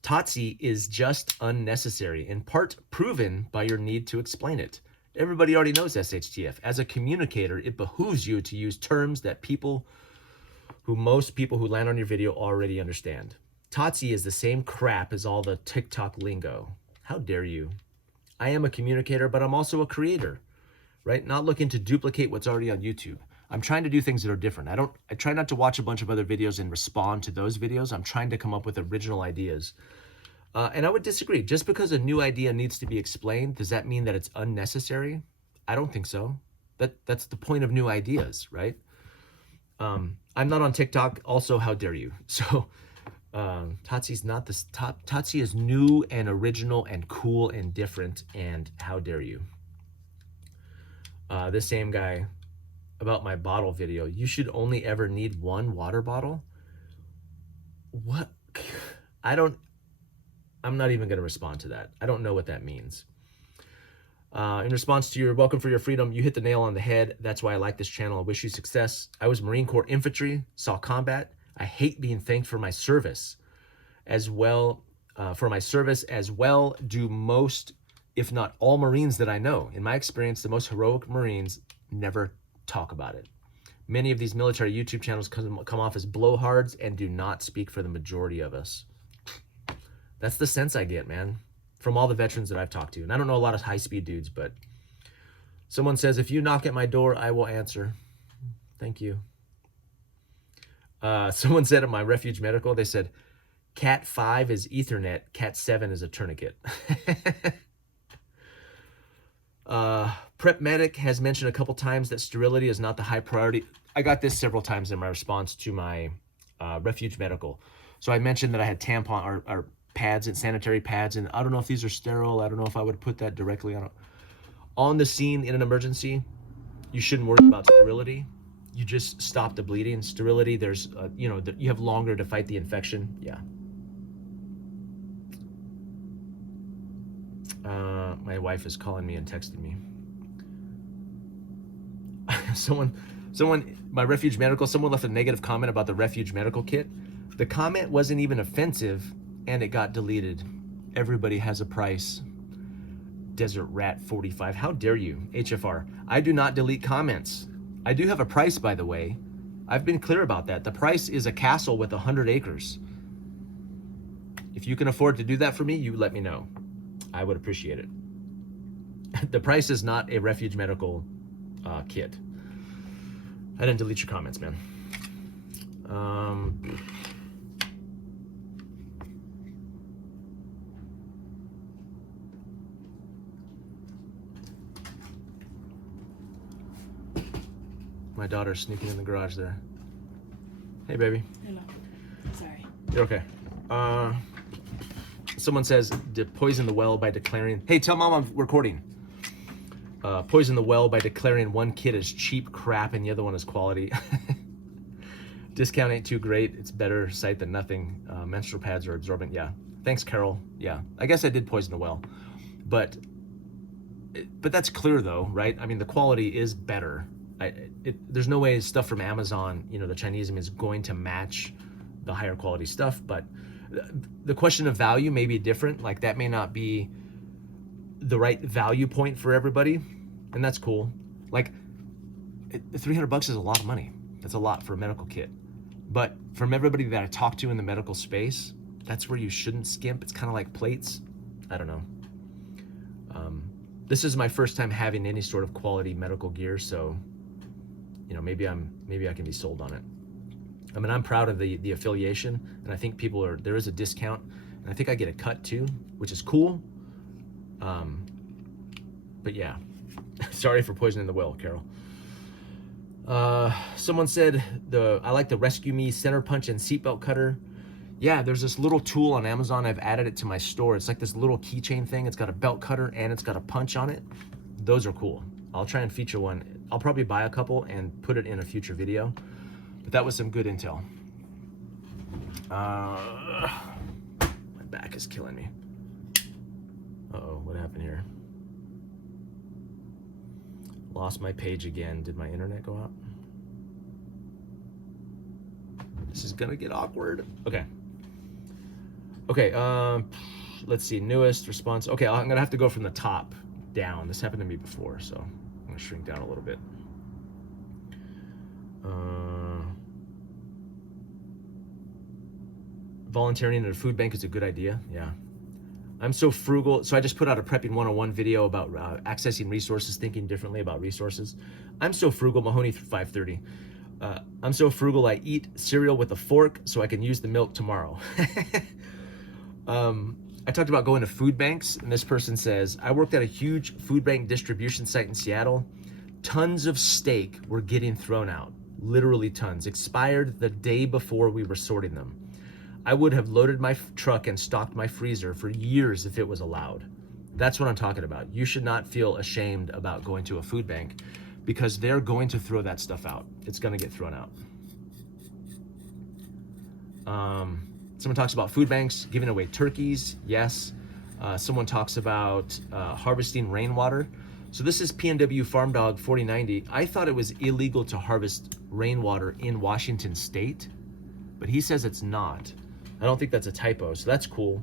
TOTC is just unnecessary, in part proven by your need to explain it. Everybody already knows SHTF. As a communicator, it behooves you to use terms that most people who land on your video already understand. TOTC is the same crap as all the TikTok lingo. How dare you? I am a communicator, but I'm also a creator. Right? Not looking to duplicate what's already on YouTube. I'm trying to do things that are different. I try not to watch a bunch of other videos and respond to those videos. I'm trying to come up with original ideas. And I would disagree. Just because a new idea needs to be explained, does that mean that it's unnecessary? I don't think so. That's the point of new ideas, right? I'm not on TikTok. Also, how dare you? So TOTC's not this top. TOTC is new and original and cool and different, and how dare you? This same guy about my bottle video. You should only ever need one water bottle. What? I'm not even going to respond to that. I don't know what that means. In response to your welcome for your freedom, you hit the nail on the head. That's why I like this channel. I wish you success. I was Marine Corps infantry, saw combat. I hate being thanked for my service as well. Do most, if not all, Marines that I know. In my experience, the most heroic Marines never talk about it. Many of these military YouTube channels come off as blowhards and do not speak for the majority of us. That's the sense I get, man, from all the veterans that I've talked to. And I don't know a lot of high-speed dudes, but someone says, if you knock at my door, I will answer. Thank you. Someone said at my refuge medical, they said, Cat 5 is Ethernet, Cat 7 is a tourniquet. Prep Medic has mentioned a couple times that sterility is not the high priority. I got this several times in my response to my refuge medical. So I mentioned that I had tampon or pads and sanitary pads, and I don't know if these are sterile. I don't know if I would put that directly on the scene in an emergency. You shouldn't worry about sterility. you just stop the bleeding. Sterility, there's, you have longer to fight the infection. Yeah. My wife is calling me and texting me. someone, my Refuge Medical, someone left a negative comment about the Refuge Medical kit. The comment wasn't even offensive and it got deleted. Everybody has a price. Desert Rat 45. How dare you, HFR? I do not delete comments. I do have a price, by the way. I've been clear about that. The price is a castle with 100 acres. If you can afford to do that for me, you let me know. I would appreciate it. The price is not a Refuge Medical kit. I didn't delete your comments, man. My daughter's sneaking in the garage there. Hey, baby. Hello. Sorry. You're okay. Someone says, poison the well by declaring, hey, tell mom I'm recording. Poison the well by declaring one kit is cheap crap and the other one is quality. Discount ain't too great. It's better sight than nothing. Menstrual pads are absorbent. Yeah. Thanks, Carol. Yeah. I guess I did poison the well. But that's clear, though, right? I mean, the quality is better. There's no way stuff from Amazon, the Chinese is going to match the higher quality stuff. But the question of value may be different. Like, that may not be the right value point for everybody, and that's cool. Like, $300 is a lot of money. That's a lot for a medical kit. But from everybody that I talk to in the medical space, that's where you shouldn't skimp. It's kind of like plates. I don't know. This is my first time having any sort of quality medical gear, so maybe I can be sold on it. I mean, I'm proud of the affiliation, and I think there is a discount, and I think I get a cut too, which is cool. But yeah, sorry for poisoning the well, Carol. Someone said I like the Rescue Me center punch and seatbelt cutter. Yeah, there's this little tool on Amazon. I've added it to my store. It's like this little keychain thing. It's got a belt cutter and it's got a punch on it. Those are cool. I'll try and feature one. I'll probably buy a couple and put it in a future video. But that was some good intel. My back is killing me. Uh-oh, what happened here? Lost my page again. Did my internet go out? This is gonna get awkward. Okay. Let's see, newest response. Okay, I'm gonna have to go from the top down. This happened to me before, so I'm gonna shrink down a little bit. Volunteering at a food bank is a good idea. Yeah. I'm so frugal. So I just put out a Prepping 101 video about accessing resources, thinking differently about resources. I'm so frugal, Mahoney 530. I'm so frugal, I eat cereal with a fork so I can use the milk tomorrow. I talked about going to food banks, and this person says, I worked at a huge food bank distribution site in Seattle. Tons of steak were getting thrown out, literally tons, expired the day before we were sorting them. I would have loaded my truck and stocked my freezer for years if it was allowed. That's what I'm talking about. You should not feel ashamed about going to a food bank because they're going to throw that stuff out. It's going to get thrown out. Someone talks about food banks giving away turkeys. Yes. Someone talks about harvesting rainwater. So this is PNW Farm Dog 4090. I thought it was illegal to harvest rainwater in Washington State, but he says it's not. I don't think that's a typo, so that's cool.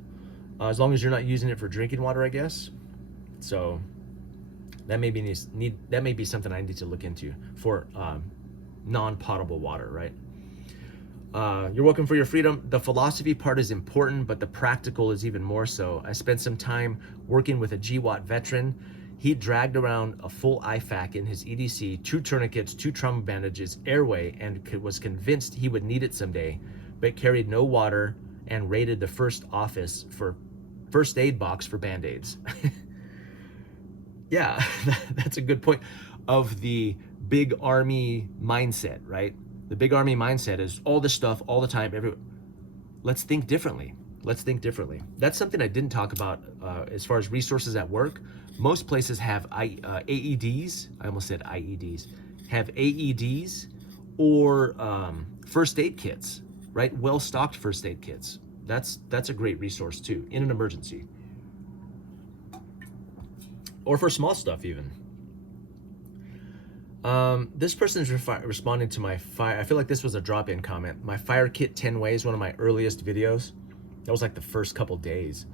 As long as you're not using it for drinking water, I guess. So that may be something I need to look into for non-potable water, right? You're welcome for your freedom. The philosophy part is important, but the practical is even more so. I spent some time working with a GWAT veteran. He dragged around a full IFAC in his EDC, 2 tourniquets, 2 trauma bandages, airway, and was convinced he would need it someday, but carried no water and raided the first aid box for Band-Aids. Yeah, that's a good point of the big army mindset, right? The big army mindset is all this stuff all the time. Let's think differently. Let's think differently. That's something I didn't talk about as far as resources at work. Most places have AEDs. I almost said IEDs. Have AEDs or first aid kits, right? Well-stocked first aid kits. That's a great resource too in an emergency, or for small stuff even. This person is responding to my fire. I feel like this was a drop-in comment. My fire kit 10 ways, one of my earliest videos. That was like the first couple days.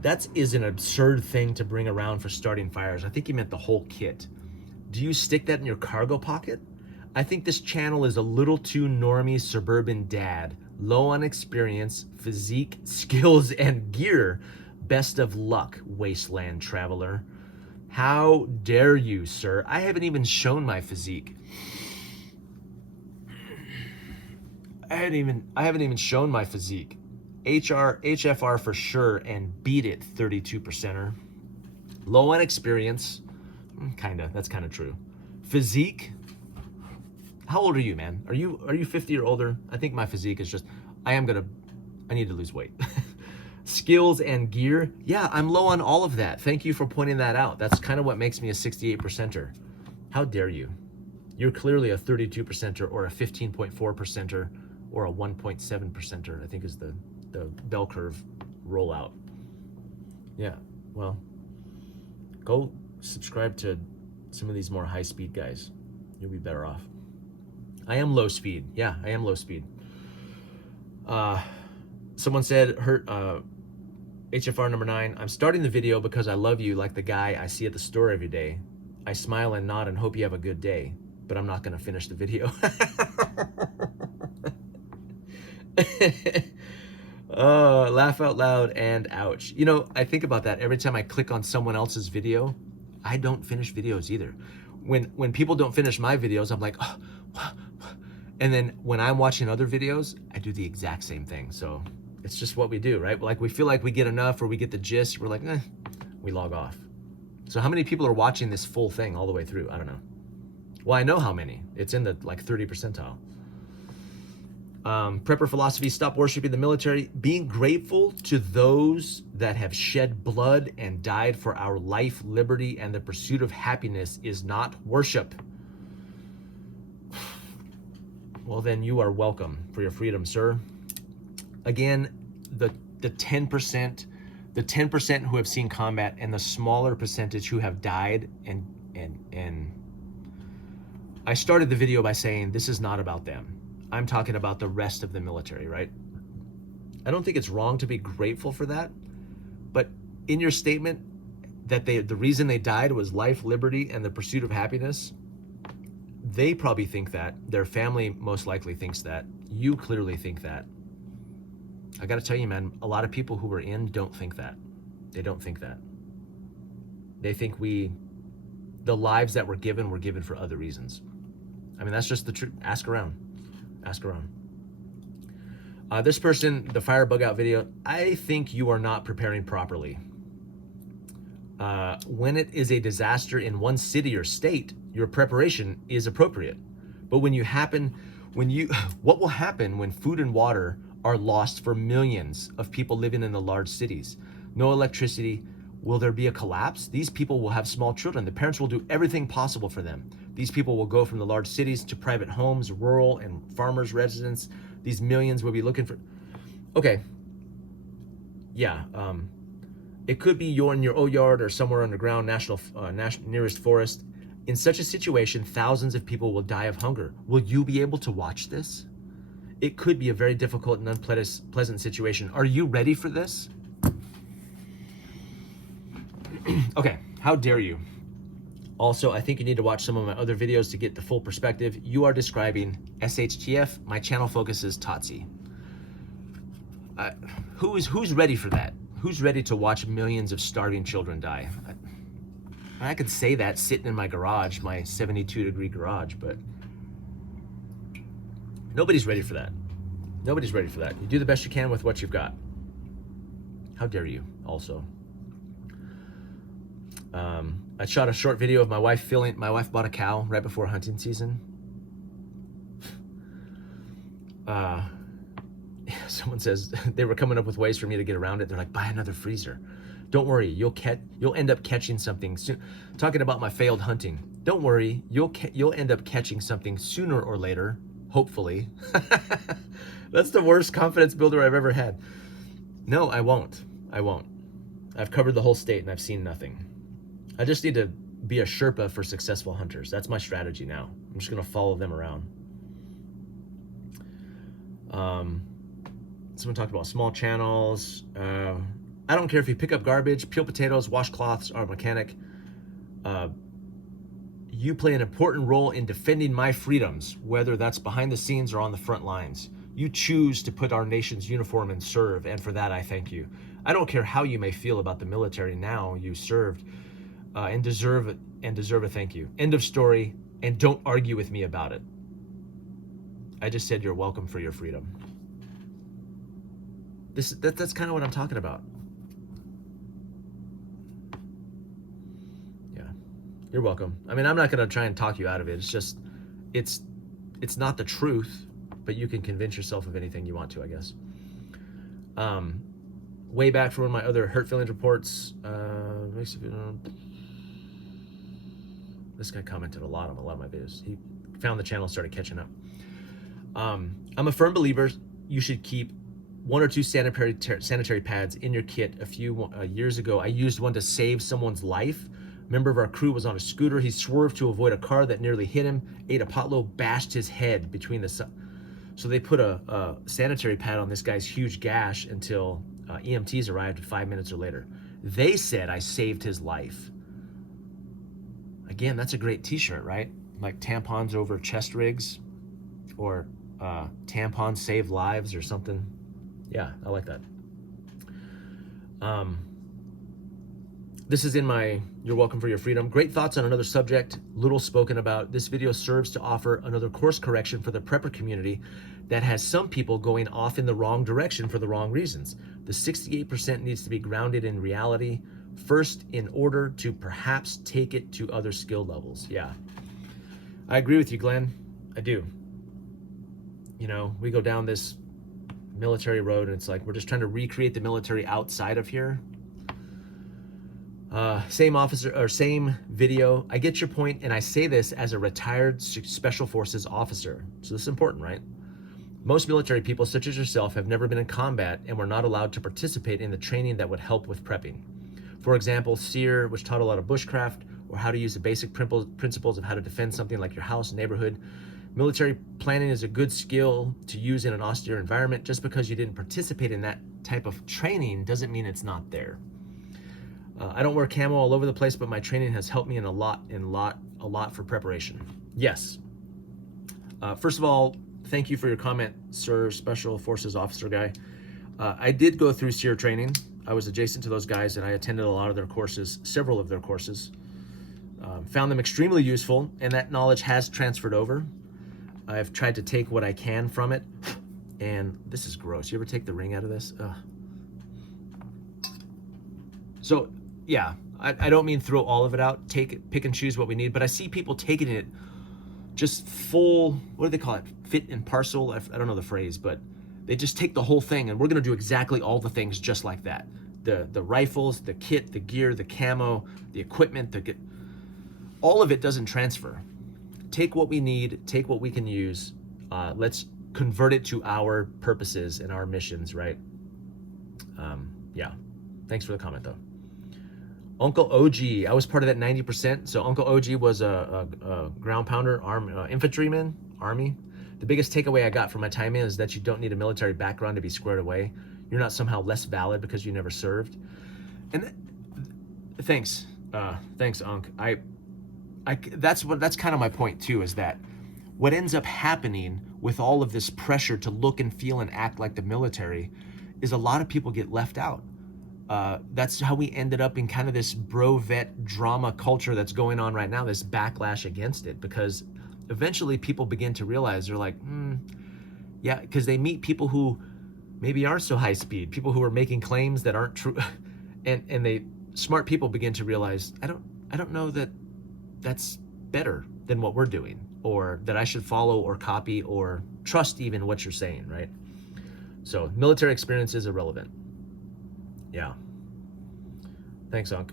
That is an absurd thing to bring around for starting fires. I think he meant the whole kit. Do you stick that in your cargo pocket? I think this channel is a little too normie suburban dad. Low on experience, physique, skills, and gear. Best of luck, wasteland traveler. How dare you, sir? I haven't even shown my physique. I haven't even shown my physique. HFR for sure, and beat it, 32%er. Low on experience, kinda, that's kinda true. Physique, how old are you, man? Are you 50 or older? I think my physique is just, I need to lose weight. Skills and gear, yeah, I'm low on all of that. Thank you for pointing that out. That's kind of what makes me a 68%er. How dare you? You're clearly a 32%er or a 15.4%er or a 1.7%er, I think is the bell curve rollout. Yeah, well, go subscribe to some of these more high speed guys. You'll be better off. I am low speed. Yeah, I am low speed. Someone said, HFR number 9, I'm starting the video because I love you like the guy I see at the store every day. I smile and nod and hope you have a good day, but I'm not going to finish the video. Laugh out loud and ouch. You know, I think about that every time I click on someone else's video. I don't finish videos either. When people don't finish my videos, I'm like, oh, and then when I'm watching other videos, I do the exact same thing. So it's just what we do, right? Like we feel like we get enough or we get the gist. We're like, we log off. So how many people are watching this full thing all the way through? I don't know. Well, I know how many. It's in the like 30 percentile. Prepper philosophy, stop worshiping the military. Being grateful to those that have shed blood and died for our life, liberty, and the pursuit of happiness is not worship. Well, then you are welcome for your freedom, sir. Again, the 10% who have seen combat and the smaller percentage who have died and I started the video by saying this is not about them. I'm talking about the rest of the military, right? I don't think it's wrong to be grateful for that, but in your statement that the reason they died was life, liberty, and the pursuit of happiness, they probably think that. Their family most likely thinks that. You clearly think that. I gotta tell you, man, a lot of people who were in don't think that. They don't think that. They think the lives that were given for other reasons. I mean, that's just the truth. Ask around. Ask around. This person, the fire bug out video, I think you are not preparing properly. When it is a disaster in one city or state, your preparation is appropriate. But what will happen when food and water are lost for millions of people living in the large cities? No electricity. Will there be a collapse? These people will have small children. The parents will do everything possible for them. These people will go from the large cities to private homes, rural and farmers' residents. These millions will be looking for... Okay. Yeah. It could be in your own yard or somewhere underground, nearest forest. In such a situation, thousands of people will die of hunger. Will you be able to watch this? It could be a very difficult and unpleasant situation. Are you ready for this? Okay, how dare you? Also, I think you need to watch some of my other videos to get the full perspective. You are describing SHTF. My channel focuses TOTC. Who's ready for that? Who's ready to watch millions of starving children die? I could say that sitting in my garage, my 72-degree garage, but nobody's ready for that. Nobody's ready for that. You do the best you can with what you've got. How dare you, also. I shot a short video of my wife bought a cow right before hunting season. Someone says they were coming up with ways for me to get around it. They're like, buy another freezer. Don't worry, you'll end up catching something soon. Talking about my failed hunting. don't worry, you'll end up catching something sooner or later, hopefully. That's the worst confidence builder I've ever had. No, I won't. I've covered the whole state and I've seen nothing. I just need to be a Sherpa for successful hunters. That's my strategy now. I'm just gonna follow them around. Someone talked about small channels. I don't care if you pick up garbage, peel potatoes, wash cloths, or a mechanic. You play an important role in defending my freedoms, whether that's behind the scenes or on the front lines. You choose to put our nation's uniform and serve, and for that I thank you. I don't care how you may feel about the military now you served, and deserve a thank you. End of story, and don't argue with me about it. I just said you're welcome for your freedom. That's kind of what I'm talking about. Yeah, you're welcome. I mean, I'm not gonna try and talk you out of it. It's just, it's not the truth, but you can convince yourself of anything you want to, I guess. Way back from one of my other hurt feelings reports, this guy commented a lot on a lot of my videos. He found the channel, started catching up. I'm a firm believer you should keep 1 or 2 sanitary pads in your kit. A few years ago, I used one to save someone's life. A member of our crew was on a scooter. He swerved to avoid a car that nearly hit him, ate a potlow, bashed his head between the... So they put a sanitary pad on this guy's huge gash until EMTs arrived 5 minutes or later. They said I saved his life. Again, that's a great t-shirt, right? Like tampons over chest rigs, or tampons save lives or something. Yeah, I like that. This is in my You're Welcome for Your Freedom. Great thoughts on another subject, little spoken about. This video serves to offer another course correction for the prepper community that has some people going off in the wrong direction for the wrong reasons. The 68% needs to be grounded in reality first in order to perhaps take it to other skill levels. Yeah, I agree with you, Glenn. I do. You know, we go down this military road and it's like we're just trying to recreate the military outside of here. Same officer or same video. I get your point, and I say this as a retired Special Forces officer. So this is important, right? Most military people, such as yourself, have never been in combat and were not allowed to participate in the training that would help with prepping. For example, SEER, which taught a lot of bushcraft, or how to use the basic principles of how to defend something like your house, neighborhood. Military planning is a good skill to use in an austere environment. Just because you didn't participate in that type of training doesn't mean it's not there. I don't wear camo all over the place, but my training has helped me a lot for preparation. Yes. First of all, thank you for your comment, sir, Special Forces officer guy. I did go through SEER training. I was adjacent to those guys, and I attended a lot of their courses, several of their courses. Found them extremely useful, and that knowledge has transferred over. I've tried to take what I can from it, and this is gross. You ever take the ring out of this? Ugh. So, yeah, I don't mean throw all of it out. Take it, pick and choose what we need, but I see people taking it just full, what do they call it? Fit and parcel? I don't know the phrase, but they just take the whole thing, and we're gonna do exactly all the things just like that. The rifles, the kit, the gear, the camo, the equipment, all of it doesn't transfer. Take what we need, take what we can use. Let's convert it to our purposes and our missions, right? Yeah, thanks for the comment though. Uncle OG, I was part of that 90%. So Uncle OG was a ground pounder, infantryman, army. The biggest takeaway I got from my time in is that you don't need a military background to be squared away. You're not somehow less valid because you never served. And thanks, Unc. That's kind of my point too, is that what ends up happening with all of this pressure to look and feel and act like the military is a lot of people get left out. That's how we ended up in kind of this bro-vet drama culture that's going on right now, this backlash against it, because eventually people begin to realize, they're like, yeah, because they meet people who maybe are so high speed, people who are making claims that aren't true, and smart people begin to realize, I don't know that that's better than what we're doing, or that I should follow or copy or trust even what you're saying, right? So military experience is irrelevant. Yeah. Thanks, Unc.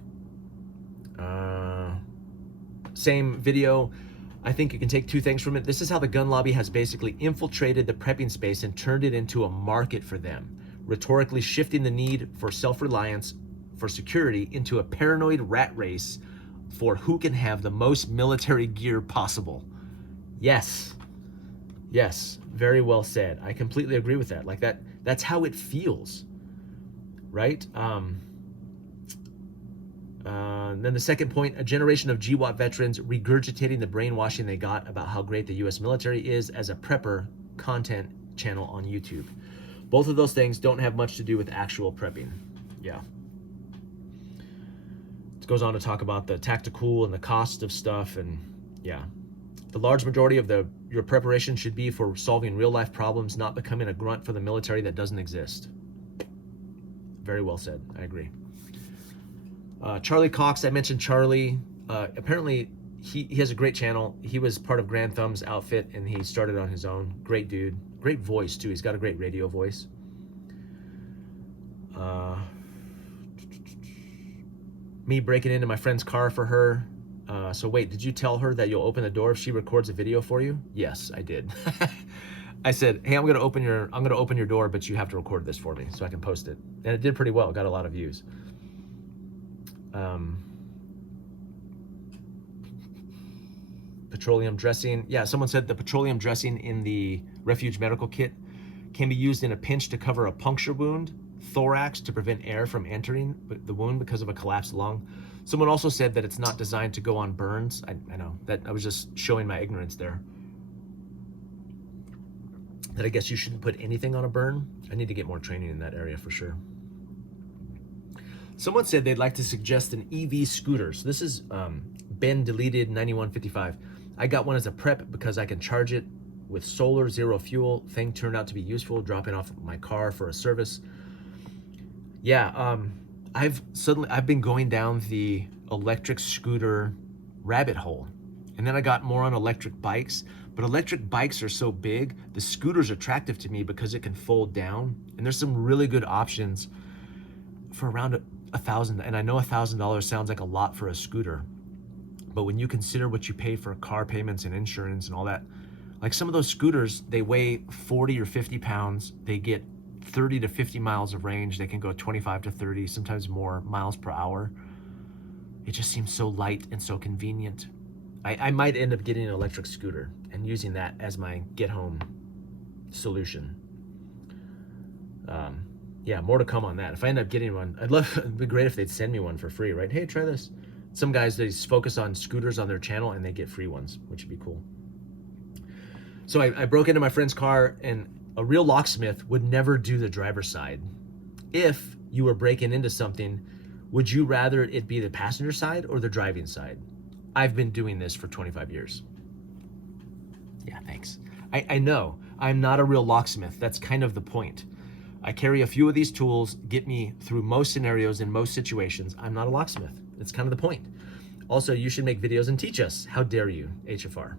same video. I think you can take two things from it. This is how the gun lobby has basically infiltrated the prepping space and turned it into a market for them, rhetorically shifting the need for self-reliance for security into a paranoid rat race for who can have the most military gear possible. Yes, yes, very well said. I completely agree with that. Like that's how it feels, right? Then the second point, a generation of GWAT veterans regurgitating the brainwashing they got about how great the US military is as a prepper content channel on YouTube. Both of those things don't have much to do with actual prepping. Yeah. It goes on to talk about the tactical and the cost of stuff, and yeah. The large majority of your preparation should be for solving real life problems, not becoming a grunt for the military that doesn't exist. Very well said, I agree. Charlie Cox, I mentioned Charlie. Apparently, he has a great channel. He was part of Grand Thumb's outfit, and he started on his own. Great dude. Great voice, too. He's got a great radio voice. Me breaking into my friend's car for her. So wait, did you tell her that you'll open the door if she records a video for you? Yes, I did. I said, hey, I'm gonna open your door, but you have to record this for me so I can post it. And it did pretty well. It got a lot of views. Petroleum dressing. Yeah, someone said the petroleum dressing in the refuge medical kit can be used in a pinch to cover a puncture wound, thorax to prevent air from entering the wound because of a collapsed lung. Someone also said that it's not designed to go on burns. I know that I was just showing my ignorance there. That I guess you shouldn't put anything on a burn. I need to get more training in that area for sure. Someone said they'd like to suggest an EV scooter. So this is Ben Deleted 9155. I got one as a prep because I can charge it with solar, zero fuel. Thing turned out to be useful, dropping off my car for a service. Yeah, I've been going down the electric scooter rabbit hole. And then I got more on electric bikes, but electric bikes are so big, the scooter's attractive to me because it can fold down. And there's some really good options for around $1,000. And I know $1,000 sounds like a lot for a scooter, but when you consider what you pay for car payments and insurance and all that, like some of those scooters, they weigh 40 or 50 pounds. They get 30 to 50 miles of range. They can go 25 to 30, sometimes more miles per hour. It just seems so light and so convenient. I might end up getting an electric scooter and using that as my get home solution. Yeah, more to come on that. If I end up getting one, it'd be great if they'd send me one for free, right? Hey, try this. Some guys, they focus on scooters on their channel and they get free ones, which would be cool. So I broke into my friend's car, and a real locksmith would never do the driver's side. If you were breaking into something, would you rather it be the passenger side or the driving side? I've been doing this for 25 years. Yeah, thanks. I know, I'm not a real locksmith. That's kind of the point. I carry a few of these tools, get me through most scenarios in most situations. I'm not a locksmith. That's kind of the point. Also, you should make videos and teach us. How dare you, HFR?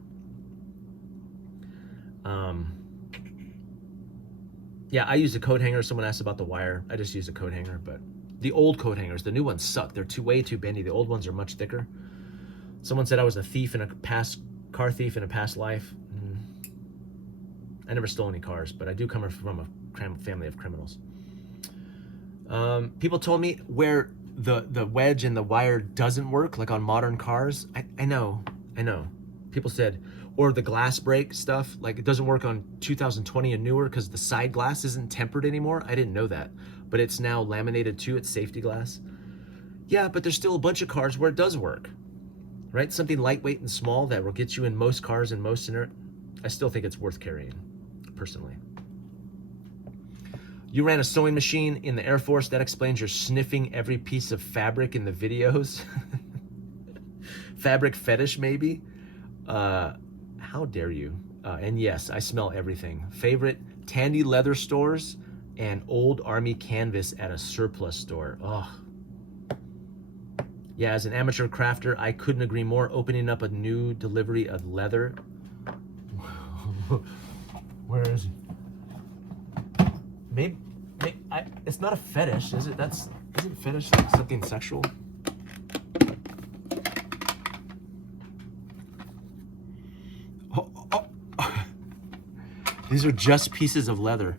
Yeah, I use a coat hanger. Someone asked about the wire. I just use a coat hanger, but the old coat hangers, the new ones suck. They're way too bendy. The old ones are much thicker. Someone said I was a thief in a car thief in a past life. I never stole any cars, but I do come from a family of criminals. People told me where the wedge and the wire doesn't work, like on modern cars. I know. People said, or the glass break stuff, like it doesn't work on 2020 and newer because the side glass isn't tempered anymore. I didn't know that, but it's now laminated too. It's safety glass. Yeah, but there's still a bunch of cars where it does work, right? Something lightweight and small that will get you in most cars and most scenarios. I still think it's worth carrying, personally. You ran a sewing machine in the Air Force. That explains your sniffing every piece of fabric in the videos. Fabric fetish, maybe? How dare you? And yes, I smell everything. Favorite, Tandy leather stores and old army canvas at a surplus store. Oh. Yeah, as an amateur crafter, I couldn't agree more. Opening up a new delivery of leather. Where is it? Maybe it's not a fetish, is it? Isn't fetish like something sexual? These are just pieces of leather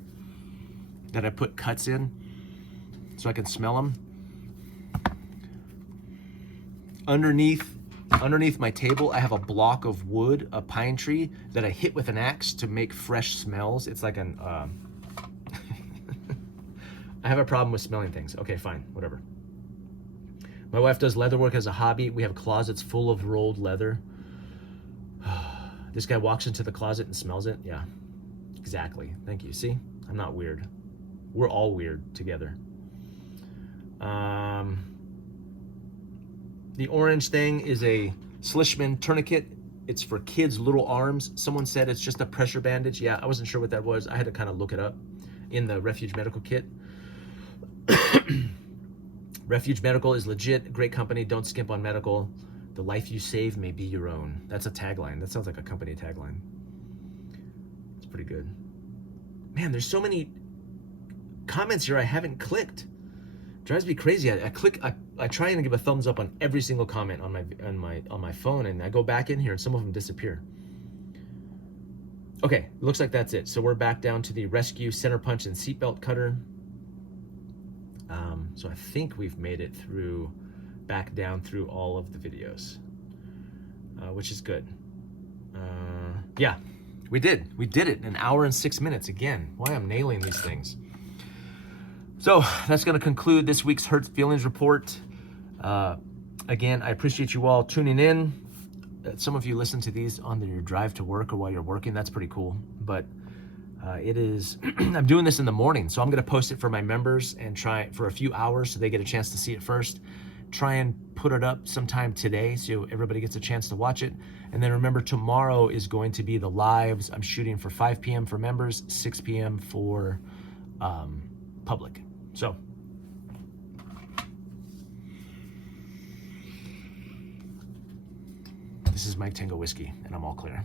that I put cuts in so I can smell them. Underneath my table, I have a block of wood, a pine tree, that I hit with an axe to make fresh smells. It's like an, I have a problem with smelling things. Okay, fine, whatever. My wife does leather work as a hobby. We have closets full of rolled leather. This guy walks into the closet and smells it. Yeah, exactly. Thank you. See, I'm not weird. We're all weird together. The orange thing is a Slishman tourniquet. It's for kids' little arms. Someone said it's just a pressure bandage. Yeah, I wasn't sure what that was. I had to kind of look it up in the Refuge Medical kit. Refuge Medical is legit, great company. Don't skimp on medical. The life you save may be your own. That's a tagline. That sounds like a company tagline. It's pretty good. Man, there's so many comments here I haven't clicked. Drives me crazy. I try and give a thumbs up on every single comment on my phone, and I go back in here and some of them disappear. Okay, looks like that's it. So we're back down to the rescue center punch and seatbelt cutter. So I think we've made it through, back down through all of the videos, which is good. Yeah, we did it. 1 hour and 6 minutes again. Why I'm nailing these things. So that's going to conclude this week's Hurt Feelings Report. Again, I appreciate you all tuning in. Some of you listen to these on your drive to work or while you're working. That's pretty cool. But it is, I'm doing this in the morning, so I'm going to post it for my members and try for a few hours so they get a chance to see it first. Try and put it up sometime today so everybody gets a chance to watch it. And then remember, tomorrow is going to be the lives. I'm shooting for 5 p.m. for members, 6 p.m. for public. So this is Mike Tango Whiskey, and I'm all clear.